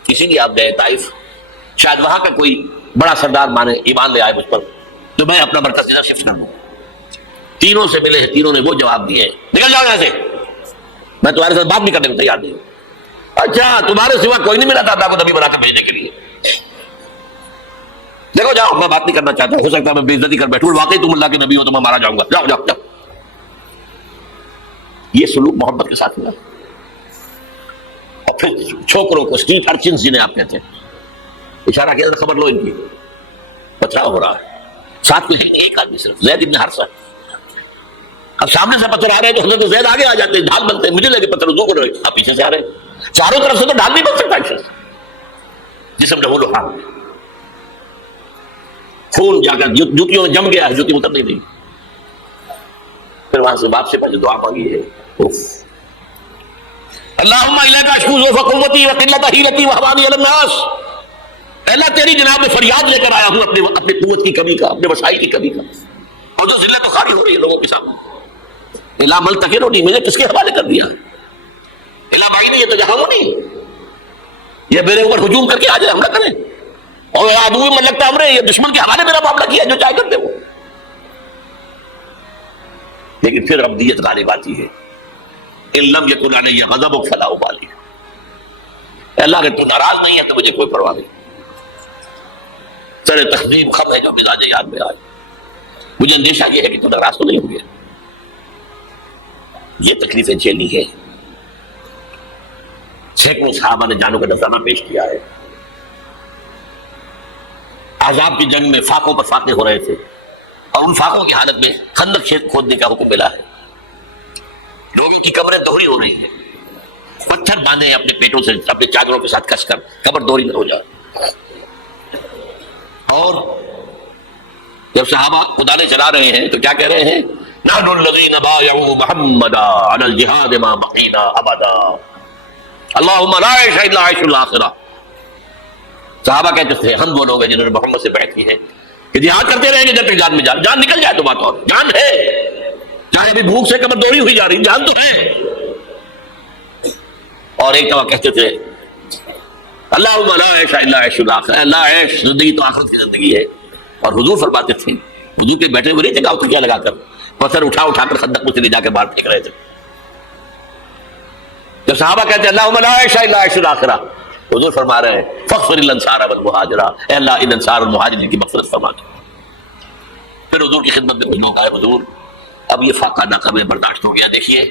اسی لیے آپ گئے طائف، شاید وہاں کا کوئی بڑا سردار مانے ایمان لے آئے مجھ پر تو میں اپنا مرکز سے شفٹ کر دوں۔ تینوں سے ملے ہیں، تینوں نے وہ جواب دیے، نکل جاؤ یہاں سے، میں تمہارے ساتھ بات نہیں کرنے کو تیار نہیں ہوں۔ اچھا تمہارے سوا کوئی نہیں ملا تھا آپ کو نبی بنا کے بھیجنے کے لیے؟ دیکھو جاؤ، میں بات نہیں کرنا چاہتا، ہو سکتا ہے میں بے عزتی کر بیٹھوں، واقعی تم اللہ کے نبی ہو تو میں مارا جاؤں گا، جاؤ جاؤ جاؤ۔ یہ سلوک محبت کے ساتھ ہوا. اور پھر چھوکروں کو اسٹریٹ ارچنز جنہیں آپ کہتے ہیں، اشارہ کیا خبر لو ان کی پتھراؤ ہو رہا ہے. ساتھ میں ایک آدمی صرف زید ابن حارثہ. اب سامنے سے پتھر آ رہے ہیں تو حضرت زید آگے آ جاتے ہیں، ڈھال بنتے ہیں، مجھے لگے پتھر حضور کو رہے، اب پیچھے سے آ رہے ہیں. چاروں طرف سے تو ڈھال نہیں بن سکتا جسم ڈھو لو. ہاں خون جا کر جوتیوں میں جم گیا ہے، جوتی اتر نہیں رہی. پھر وہاں سے باپ سے پہلے دعا مانگی ہے، اللہم الیک اشکو ضعف قوتی وقلۃ حیلتی وہوانی علی الناس. اللہ تیری جناب میں فریاد لے کر آیا ہوں اپنی قوت کی کمی کا، اپنے وسائل کی کمی کا، اور جو ذلت و خواری ہو رہی ہے لوگوں کے سامنے. الا ملتقرونی، مجھے کس کے حوالے کر دیا؟ الا بھائی نہیں، یہ تو جہاں نہیں، یہ میرے اوپر ہجوم کر کے آ جائے، حملہ کریں، اور عدو من لگتا ہمرے، یہ دشمن کے حوالے میرا معاملہ کیا جو چاہے کرتے وہ. لیکن پھر ابدیت غالب آتی ہے. ان لم یکن علی غضبک فلا ابالی. اللہ اگر تو ناراض نہیں ہے تو مجھے کوئی پرواہ نہیں. سر تہذیب خم ہے جو مزاج یاد میں آئے. مجھے اندیشہ یہ ہے کہ تو ناراض تو نہیں ہو گیا. یہ تکلیفیں جھیلنی ہے. سینکڑوں صحابہ نے جانوں کا نذرانہ پیش کیا ہے. احزاب کی جنگ میں فاقوں پر فاقے ہو رہے تھے، اور ان فاقوں کی حالت میں خندق کھودنے کا حکم ملا ہے. لوگوں کی قبریں دوہری ہو رہی ہیں، پتھر باندھے اپنے پیٹوں سے اپنے چادروں کے ساتھ کس کر قبر دوہری نہ ہو جائے. اور جب صحابہ خدا نے چلا رہے ہیں تو کیا کہہ رہے ہیں؟ نحن الذین بایعوا محمدا علی الجہاد ما بقینا ابدا اللہم لا عیش الا عیش الاخرہ. صحابہ کہتے تھے ہم وہ لوگ ہیں جنہوں نے محمد سے بیعت کی ہے کہ جہاد کرتے رہیں گے جب تک جان میں جان نکل جائے تو بات اور جان ہے، چاہے ابھی بھوک سے قبر دوہری ہوئی جا رہی، جان تو ہے. اور ایک دفعہ کہتے تھے اللہم لا عیش الا عیش الاخرہ، لا عیش زندگی تو آخرت کی زندگی ہے. اور حضور فرماتے تھے، حضور کے بیٹھے ہوئے نہیں تھے، گاؤں کیا لگا کر پتھر اٹھا کر خندق میں سے لے جا کے باہر پھینک رہے تھے. جب صحابہ کہتے ہیں اللہم لا عیش الا عیش الاخرہ، حضور فرما رہے ہیں فاغفر للانصار والمہاجرہ، اے اللہ ان انصار والمہاجرین کی مغفرت فرما دے. پھر حضور کی خدمت میں کچھ لوگ آئے، حضور اب یہ فاقہ ناقابل برداشت ہو گیا، دیکھیے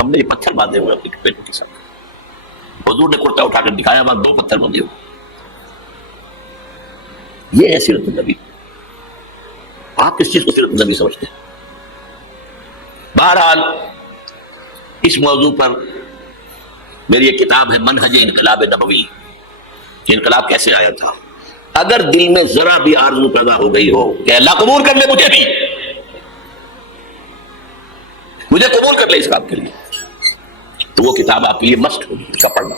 ہم نے یہ پتھر باندھے ہوئے اپنے پیٹوں کے ساتھ. حضور نے کرتا اٹھا کر دکھایا، وہاں 2 پتھر بندھے ہوئے. یہ ہے سیرت النبی. آپ کس چیز کو سیرت النبی سمجھتے ہیں؟ بہرحال اس موضوع پر میری ایک کتاب ہے منہج انقلاب نبوی، انقلاب کیسے آیا تھا. اگر دل میں ذرا بھی آرزو پیدا ہو گئی ہو کہ اللہ قبول کر لے مجھے بھی، مجھے قبول کر لے اس کام کے لیے، تو وہ کتاب آپ کے لیے مسٹ ہوگی اس کا پڑھنا.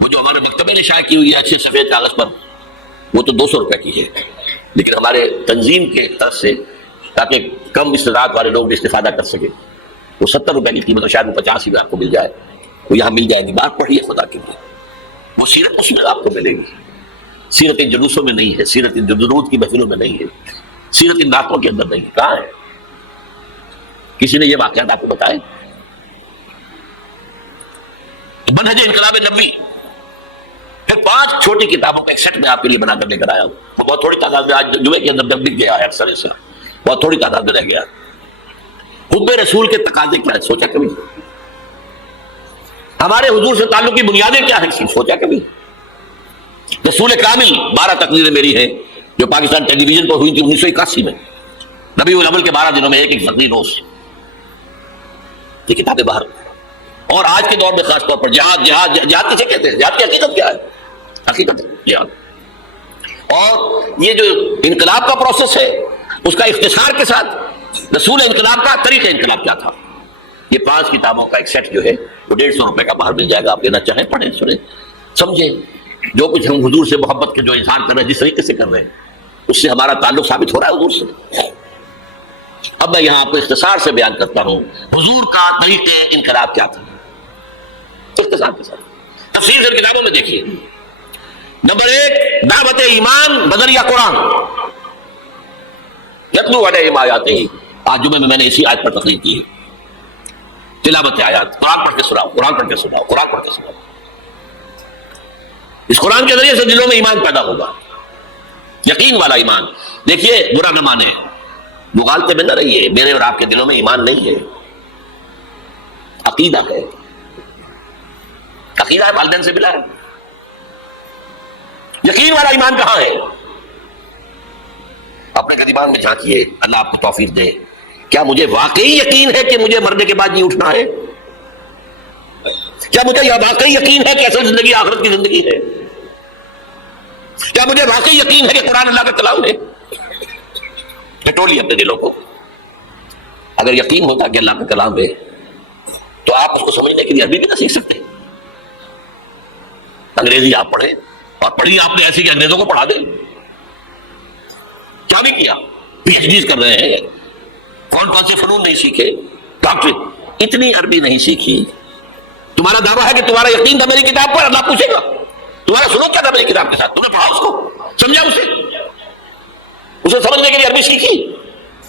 وہ جو ہمارے مکتبے نے شائع کی ہوئی ہے اچھے سفید کاغذ پر، وہ تو 200 روپے کی ہے، لیکن ہمارے تنظیم کے طرف سے تاکہ کم استطاعت والے لوگ بھی استفادہ کر سکے، وہ 70 روپے کی قیمت، شاید وہ 50 ہی میں آپ کو مل جائے. وہ یہاں مل جائے گی، بات پڑھیے خدا کے لیے. وہ سیرت اس میں آپ کو ملے گی. سیرت ان جلوسوں میں نہیں ہے، سیرت ان درود کی محفلوں میں نہیں ہے، سیرت ان نعتوں کے اندر نہیں ہے. کہاں ہے؟ کسی نے یہ واقعات آپ کو بتائے؟ منہج انقلاب نبوی. پھر 5 چھوٹی کتابوں کا ایک سیٹ میں آپ کے لیے بنا کر لے کر آیا ہوں. وہ بہت تھوڑی تعداد میں آج جمعے کے اندر لکھ گیا ہے، اکثر اس بہت تھوڑی تعداد میں رہ گیا. حب رسول کے تقاضے کیا ہے سوچا کبھی؟ ہمارے حضور سے تعلق کی بنیادیں کیا ہیں سوچا کبھی؟ رسول کامل 12 تقریریں میری ہیں جو پاکستان ٹیلی ویژن پر ہوئی تھی 1981 میں، ربیع الاول کے 12 دنوں میں ایک تقریر روز. یہ کتابیں باہر. اور آج کے دور میں خاص طور پر جہاد کسے کہتے ہیں؟ جہاد کی حقیقت کیا ہے؟ حقیقت جہاد. اور یہ جو انقلاب کا پروسیس ہے اس کا اختصار کے ساتھ رسول انقلاب کا طریقہ انقلاب کیا تھا. یہ 5 کتابوں کا ایک سیٹ جو ہے وہ 150 روپے کا باہر مل جائے گا. آپ لینا چاہیں پڑھیں، سنیں، سمجھیں. جو کچھ ہم حضور سے محبت کے جو اظہار کر رہے ہیں، جس طریقے سے کر رہے ہیں، اس سے ہمارا تعلق ثابت ہو رہا ہے حضور سے. اب میں یہاں آپ کو اختصار سے بیان کرتا ہوں حضور کا طریقہ انقلاب کیا تھا، اختصار کے ساتھ. تفصیل سے کتابوں میں دیکھیے. نمبر 1 دعوت ایمان بذریعہ قرآن. یتلو علیہم آیاتہ. آج جمعے میں نے اسی آیت پر تقریر کی ہے. تلاوت آیات، قرآن پڑھ کے سناؤ، قرآن پڑھ کے سناؤ، قرآن پڑھ کے سناؤ. اس قرآن کے ذریعے سے دلوں میں ایمان پیدا ہوگا، یقین والا ایمان. دیکھیے برا نہ مانے، مغالطے میں نہ رہیے. میرے اور آپ کے دلوں میں ایمان نہیں ہے. عقیدہ ہے. عقیدہ ہے والدین سے ملا ہے. یقین والا ایمان کہاں ہے؟ اپنے گریبان میں جھانکیے، اللہ آپ کو توفیق دے. کیا مجھے واقعی یقین ہے کہ مجھے مرنے کے بعد نہیں اٹھنا ہے؟ کیا مجھے یہ واقعی یقین ہے کہ اصل زندگی آخرت کی زندگی ہے؟ کیا مجھے واقعی یقین ہے کہ قرآن اللہ کا کلام ہے؟ ٹٹولیے اپنے دلوں کو. اگر یقین ہوتا کہ اللہ کا کلام ہے تو آپ اس کو سمجھنے کے لیے عربی بھی نہ سیکھ سکتے. انگریزی آپ پڑھیں، اور پڑھی آپ نے ایسی کہ انگریزوں کو پڑھا دیں. کیا نہیں کیا، پی ایچ ڈیز کر رہے ہیں. کون کون سے فنون نہیں سیکھے، ڈاکٹر. اتنی عربی نہیں سیکھی. تمہارا دعویٰ ہے کہ تمہارا یقین تھا میری کتاب پر، اللہ پوچھے گا تمہارا سلوک کیا تھا میری کتاب کے ساتھ. تم نے پڑھا اس کو، سمجھا اسے سمجھنے کے لیے عربی سیکھی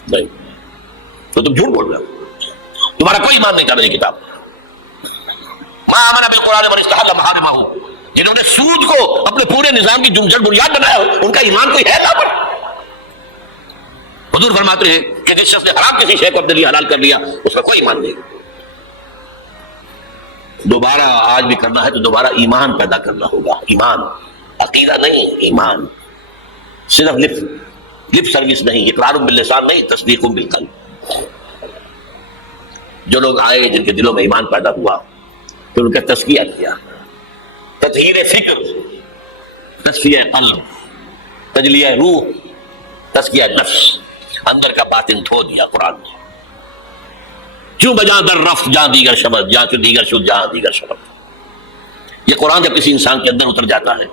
نہیں تو تم جھوٹ بول رہے ہو. تمہارا کوئی ایمان نہیں تھا میری کتاب. ما آمن بالقرآن من استحل محارمہ، جنہوں نے سود کو اپنے پورے نظام کی جڑ بنیاد بنایا ان کا ایمان کوئی ہے لا پر. حضور فرماتے ہیں کہ جس شخص نے حرام کسی شے کو اپنے لیے حلال کر لیا اس کا کوئی ایمان نہیں. دوبارہ آج بھی کرنا ہے تو دوبارہ ایمان پیدا کرنا ہوگا. ایمان، عقیدہ نہیں، ایمان. صرف لپ سروس نہیں، اقرار باللسان نہیں، تصدیق بالقلب. جو لوگ آئے جن کے دلوں میں ایمان پیدا ہوا تو ان کا تزکیہ کیا، تطہیر فکر، تصفیہ قلب، تجلیہ روح، تزکیہ نفس، اندر کا باطن دھو دیا قرآن نے. کیوں بجا در رفت جہاں دیگر شبد، جہاں تو دیگر شد جہاں دیگر شبد. یہ قرآن جب کسی انسان کے اندر اتر جاتا ہے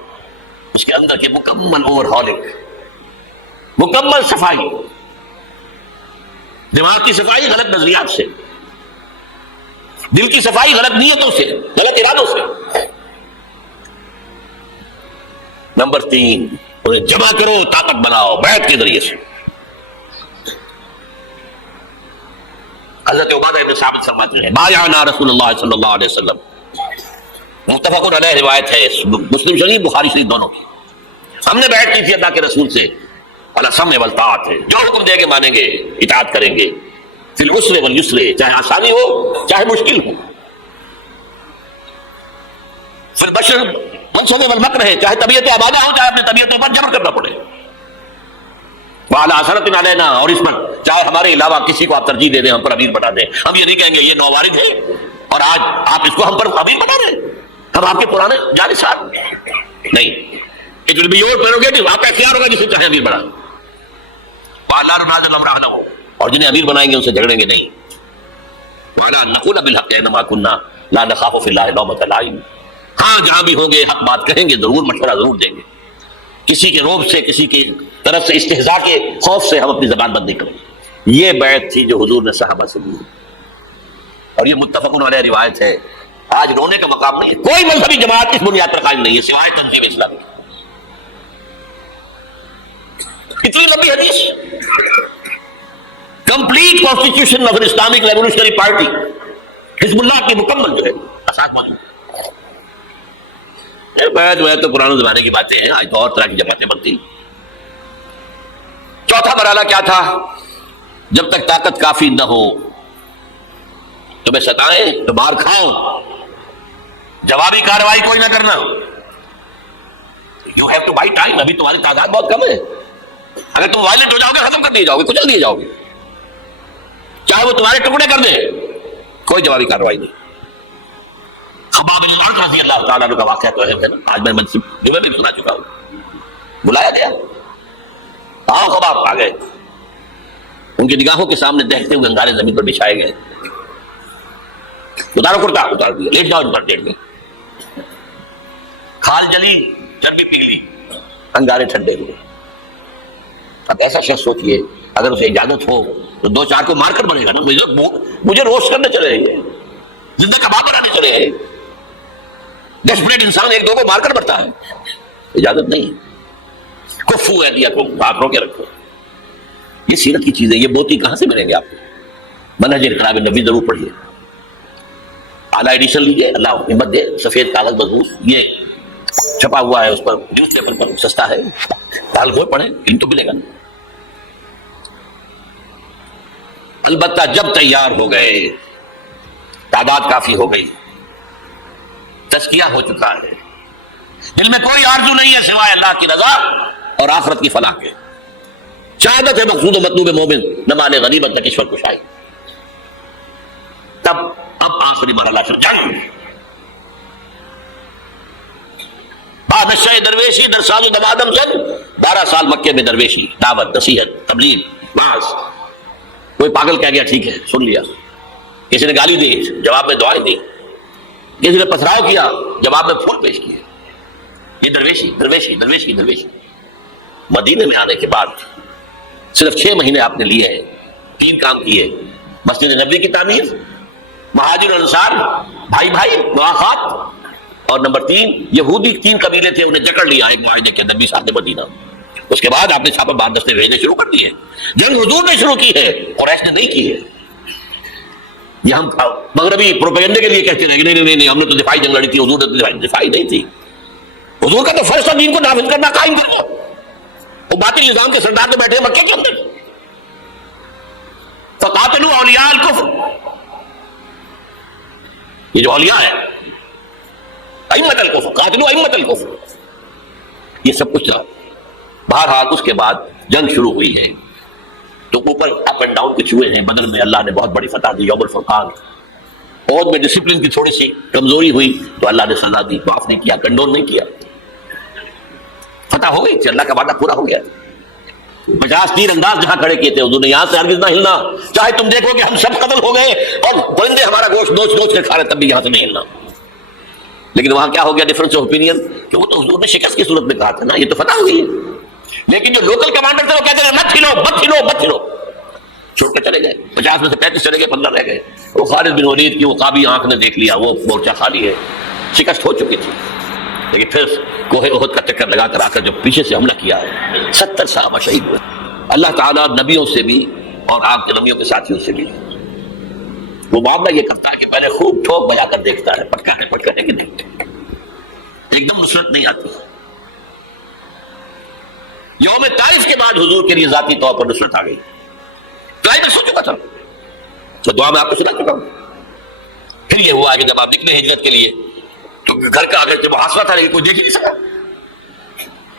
اس کے اندر کی مکمل اوور ہالنگ، مکمل صفائی، دماغ کی صفائی غلط نظریات سے، دل کی صفائی غلط نیتوں سے، غلط ارادوں سے. نمبر 3، انہیں جمع کرو، طاقت بناؤ بیعت کے ذریعے سے. حضرت عبادہ ابن ثابت فرماتے ہیں بایعنا رسول اللہ صلی اللہ علیہ وسلم. متفق علیہ روایت ہے، مسلم شریف بخاری شریف دونوں کی. ہم نے بیعت کی تھی اللہ کے رسول سے، علی السمع والطاعۃ، جو حکم دے گے مانیں گے، اطاعت کریں گے. فی العسر والیسر، چاہے آسانی ہو چاہے مشکل ہو. فی البشر منصب والمکر ہے، چاہے طبیعت آبادہ ہو چاہے اپنی طبیعتوں پر جبر کرنا پڑے. وعلی حسرت علینا، اور اس پر چاہے ہمارے علاوہ کسی کو آپ ترجیح دے دیں، ہم پر امیر بنا دیں. ہم یہ نہیں کہیں گے یہ نووارد ہے اور آج آپ اس کو ہم پر امیر بنا رہے ہیں، ہم آپ کے پرانے جانشین نہیں. It will be your prerogative, آپ کا اختیار ہوگا جسے چاہے امیر بنا. وعلی ننازع امر اہلہ، اور جنہیں امیر بنائیں گے ان سے جھگڑیں گے نہیں. وعلی نقول بالحق انما كنا لا نخاف فی اللہ لومۃ لائم، ہاں جہاں بھی ہوں گے حق بات کہیں گے، ضرور مشورہ ضرور دیں گے. کسی کے روب سے، کسی کی طرف سے استہزاء کے خوف سے ہم اپنی زبان بند نہیں کریں گے. یہ بیعت تھی جو حضور نے صحابہ سے لی، اور یہ متفق علیہ روایت ہے. آج رونے کا مقام نہیں ہے. کوئی مذہبی جماعت اس بنیاد پر قائم نہیں ہے سوائے تنظیم اسلامی. اتنی لمبی حدیث، complete constitution of Islamic revolutionary party, حزب اللہ کی مکمل جو ہے اساس موجود. بیعت تو پرانے زمانے کی باتیں ہیں، آج تو اور طرح کی جماعتیں بنتی. چوتھا مرحلہ کیا تھا؟ جب تک طاقت کافی نہ ہو تمہیں ستائیں تو مار کھاؤ، جوابی کارروائی کوئی نہ کرنا. You have to buy time. ابھی تمہاری تعداد بہت کم ہے. اگر تم وائلنٹ ہو جاؤ گے ختم کر دیے جاؤ گے، کچل دیے جاؤ گے، چاہے وہ تمہارے ٹکڑے کر دیں، کوئی جوابی کارروائی نہیں. خباب بن الارت رضی اللہ تعالیٰ عنہ کا واقعہ تو ہے نا، آج میں منصب میں بھی سنا چکا ہوں. بلایا گیا، آؤ خباب، آ گئے. ان کی نگاہوں کے سامنے دیکھتے ہوئے انگارے زمین پر بچھائے گئے. اتارو کرتا، اتار دیا، لیٹ جاؤ ان پر، لیٹ گئے. کھال جلی، چربی پگھلی، انگارے ٹھنڈے ہوئے. اب ایسا شخص سوچئے اگر اسے اجازت ہو تو 2-4 کو مار کر بنے گا نا. مجھے روسٹ کرنے چلے ہیں، زندہ کباب بنانے چلے ہیں. ڈیسپریٹ انسان 1-2 کو مار کر مرتا ہے. اجازت نہیں. کفو ایدیا کو ہاتھ رو کے رکھو. یہ سیرت کی چیزیں، یہ موتی کہاں سے ملیں گے آپ کو؟ منہج انقلاب نبی ضرور پڑھیے، اعلیٰ ایڈیشن لیجیے، اللہ ہمت دے. سفید کاغذ مضبوط، یہ چھپا ہوا ہے اس پر، نیوز پیپر پر سستا ہے، ڈال ہوئے پڑھیں، ان تو ملے گا. البتہ جب تیار ہو گئے تعداد کافی ہو گئی، تزکیہ ہو چکا ہے، دل میں کوئی آرزو نہیں ہے سوائے اللہ کی رضا اور آخرت کی فلاح کے، شہادت ہے مقصود و مطلوب مومن نہ مال غنیمت نہ کشور کشائی۔ تب اب آخری مرحلہ سے جنگ، بعد شہ درویشی در ساز و دمادم زن، 12 سال مکے میں درویشی، دعوت، نصیحت، تبلیغ، باز۔ کوئی پاگل کہہ گیا ٹھیک ہے سن لیا، کسی نے گالی دی جواب میں دعائیں دی، کسی نے پتھراؤ کیا جواب میں پھول پیش کیے۔ یہ درویشی درویشی درویشی درویشی۔ مدینے میں آنے کے بعد صرف 6 مہینے آپ نے لیے ہیں، 3 کام کیے: مسجد نبوی کی تعمیر، مہاجر انصار بھائی بھائی مواخات، اور نمبر 3 یہودی 3 قبیلے تھے انہیں جکڑ لیا ایک معاہدے کے اندر 20 مدینہ۔ اس کے بعد آپ نے چھاپا بار دستے بھیجنے شروع کر دیے۔ جنگ حضور نے شروع کی ہے، قریش نے نہیں کی ہے۔ یہ ہم مغربی پروپیگنڈے کے لیے کہتے رہے نہیں نہیں نہیں، ہم نے تو دفاعی جنگ لڑی تھی، حضور نے تو دفاعی نہیں تھی۔ حضور کا تو فرض تھا دین کو نافذ کرنا، قائم کرنا۔ وہ باطل نظام کے سردار تو بیٹھے مکے کے اندر، فقاتلوا اولیاء الکفر، یہ جو اولیاء ہے ائمۃ الکفر، قاتلوا ائمۃ الکفر، یہ سب کچھ تھا۔ بہرحال اس کے بعد جنگ شروع ہوئی ہے تو اوپر اپ اینڈ ڈاؤن کچھ ہوئے ہیں۔ بدر میں اللہ نے بہت بڑی فتح دی، یوم الفرقان۔ عہد میں ڈسپلن کی تھوڑی سی کمزوری ہوئی تو اللہ نے سزا دی، معاف نہیں کیا، کنڈون نہیں کیا، فتح ہو گئی، اللہ کا وعدہ پورا ہو گیا۔ 50 تیر انداز جہاں کھڑے کیے تھے حضور نے، یہاں سے ہرگز نہ ہلنا، چاہے تم دیکھو کہ ہم سب قتل ہو گئے اور بندے ہمارا گوشت نوچ نوچ کے کھا رہے، تب بھی یہاں سے نہیں ہلنا۔ لیکن وہاں کیا ہو گیا ڈفرنس آف اوپینین، کہ وہ تو حضور نے شکست کی صورت میں کہا تھا نا، یہ تو فتح ہوئی ہے۔ لیکن جو لوکل کمانڈر تھے وہ کہتے ہیں مت ہلو مت ہلو مت ہلو، چھوڑ کے چلے گئے۔ 50 میں سے 35 چلے گئے، 15 رہ گئے۔ وہ خالد بن ولید کی وقابی آنکھ نے دیکھ لیا، وہ مورچہ خالی ہے، شکست ہو چکی تھی۔ لیکن پھر کوہ احد کا چکر لگا کر آ کر جو پیچھے سے حملہ کیا ہے، 70 صحابہ شہید ہوئے۔ اللہ تعالیٰ نبیوں سے بھی اور آپ کے نبیوں کے ساتھیوں سے بھی وہ معاملہ یہ کرتا ہے کہ پہلے خوب ٹھوک بجا کر دیکھتا ہے، پٹکا ہے کہ نہیں، ایک دم نصرت نہیں آتی۔ یوم طائف کے بعد حضور کے لیے ذاتی طور پر نصرت آ گئی۔ کلائمیکس ہو چکا تھا، تو دعا میں آپ کو سنا چکا ہوں۔ پھر یہ ہوا کہ جب آپ نکلے ہجرت کے لیے تو گھر کا اگر جب حاصلہ تھا لیکن کوئی دیکھ ہی نہیں سکا،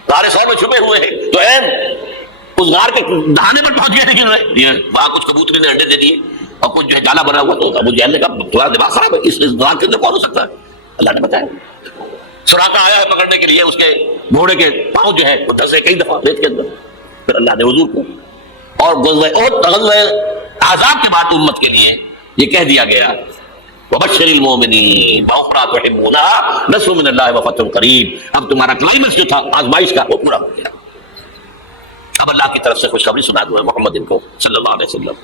غار ثور میں چھپے ہوئے ہیں تو اس غار کے دہانے پر پہنچ گئے، لیکن وہاں کچھ کبوتری نے انڈے دے دیے اور کچھ جو ہے جالا بنا ہوا، تو ابو جہل نے کہا تمہارا دماغ خراب ہے، اس غار کے اندر کون ہو سکتا ہے؟ اللہ نے بتایا۔ سراقہ آیا ہے پکڑنے کے لیے، اس کے گھوڑے کے پاؤں جو ہے وہ دھسے کئی دفعہ ریت کے اندر۔ پھر اللہ نے حضور کو اور غزوہ احزاب کے بعد امت کے لیے یہ کہہ دیا گیا وبشر المؤمنین بأخرى تحبونها نصر من اللہ وفتح قریب۔ اب تمہارا کلائمیکس جو تھا آزمائش کا وہ پورا ہو گیا۔ اب اللہ کی طرف سے خوشخبری سنا دو محمد ان کو صلی اللہ علیہ وسلم،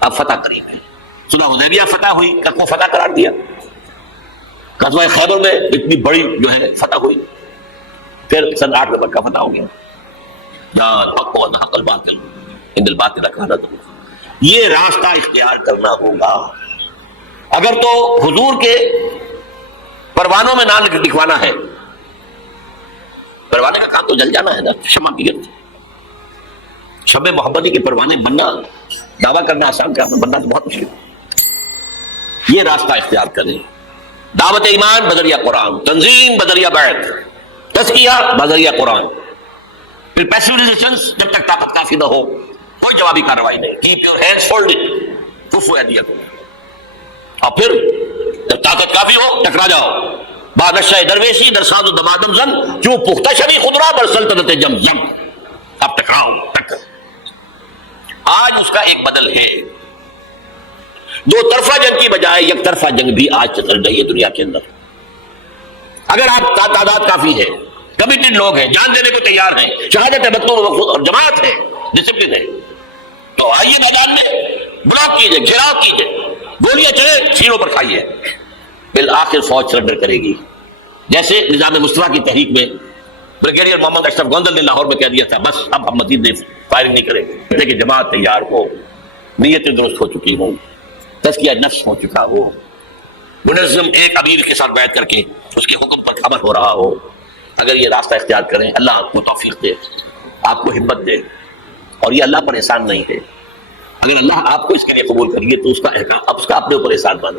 اب فتح قریب ہے۔ سنا حدیبیہ فتح ہوئی، کو فتح قرار دیا۔ غزوہ خیبر میں اتنی بڑی جو ہے فتح ہوئی۔ پھر سن 8 میں مکہ فتح ہو گیا۔ جان حق و حق الباطل ان الباطل کان زہوقا۔ یہ راستہ اختیار کرنا ہوگا۔ اگر تو حضور کے پروانوں میں نام لکھوانا ہے، پروانے کا کام تو جل جانا ہے نا، شمع کی گرد شب محبتی کے پروانے بننا، دعویٰ کرنا آسان کام ہے، بننا تو بہت مشکل ہے۔ یہ راستہ اختیار کریں، دعوت ایمان بذریعہ قرآن، تنظیم بذریعہ بیعت، تزکیہ بذریعہ قرآن، پھر پیسو ریزسٹنس جب تک طاقت کافی نہ ہو کوئی جوابی کارروائی نہیں، کیپ یور ہینڈز فولڈڈ، کفو ایدیکم، اور پھر جب طاقت کافی ہو ٹکرا جاؤ۔ بادشاہ درویشی در ساز و دمادم زن جو پختہ شبی خدرا بر سلطنت جم زم، اب ٹکراؤ ٹکر۔ آج اس کا ایک بدل ہے، دو طرفہ جنگ کی بجائے یک طرفہ جنگ بھی آج چل رہی ہے دنیا کے اندر۔ اگر آپ کا تعداد کافی ہے، کمیٹڈ لوگ ہیں، جان دینے کو تیار ہیں، شہادت ہے مطلوب اور جماعت ہے، ڈسپلن ہے، تو آئیے میدان میں، بلاک کیجئے، گھیراؤ کیجئے، گولیاں چلے سینوں پر کھائیے، بالآخر فوج سرنڈر کرے گی۔ جیسے نظام مصطفیٰ کی تحریک میں بریگیڈیئر محمد اشرف گوندل نے لاہور میں کہہ دیا تھا بس اب ہم مزید فائرنگ نہیں کریں گے، لیکن جماعت تیار ہو، نیتیں درست ہو چکی ہوں، تزکیہ نفس ہو چکا ہو، منظم ایک امیر کے ساتھ بیعت کر کے اس کے حکم پر عمل ہو رہا ہو۔ اگر یہ راستہ اختیار کریں، اللہ آپ کو توفیق دے، آپ کو ہمت دے، اور یہ اللہ پر احسان نہیں ہے۔ اگر اللہ آپ کو اس کے لیے قبول کریے تو اس کا احکام، اب اس کا اپنے اوپر احسان مانو۔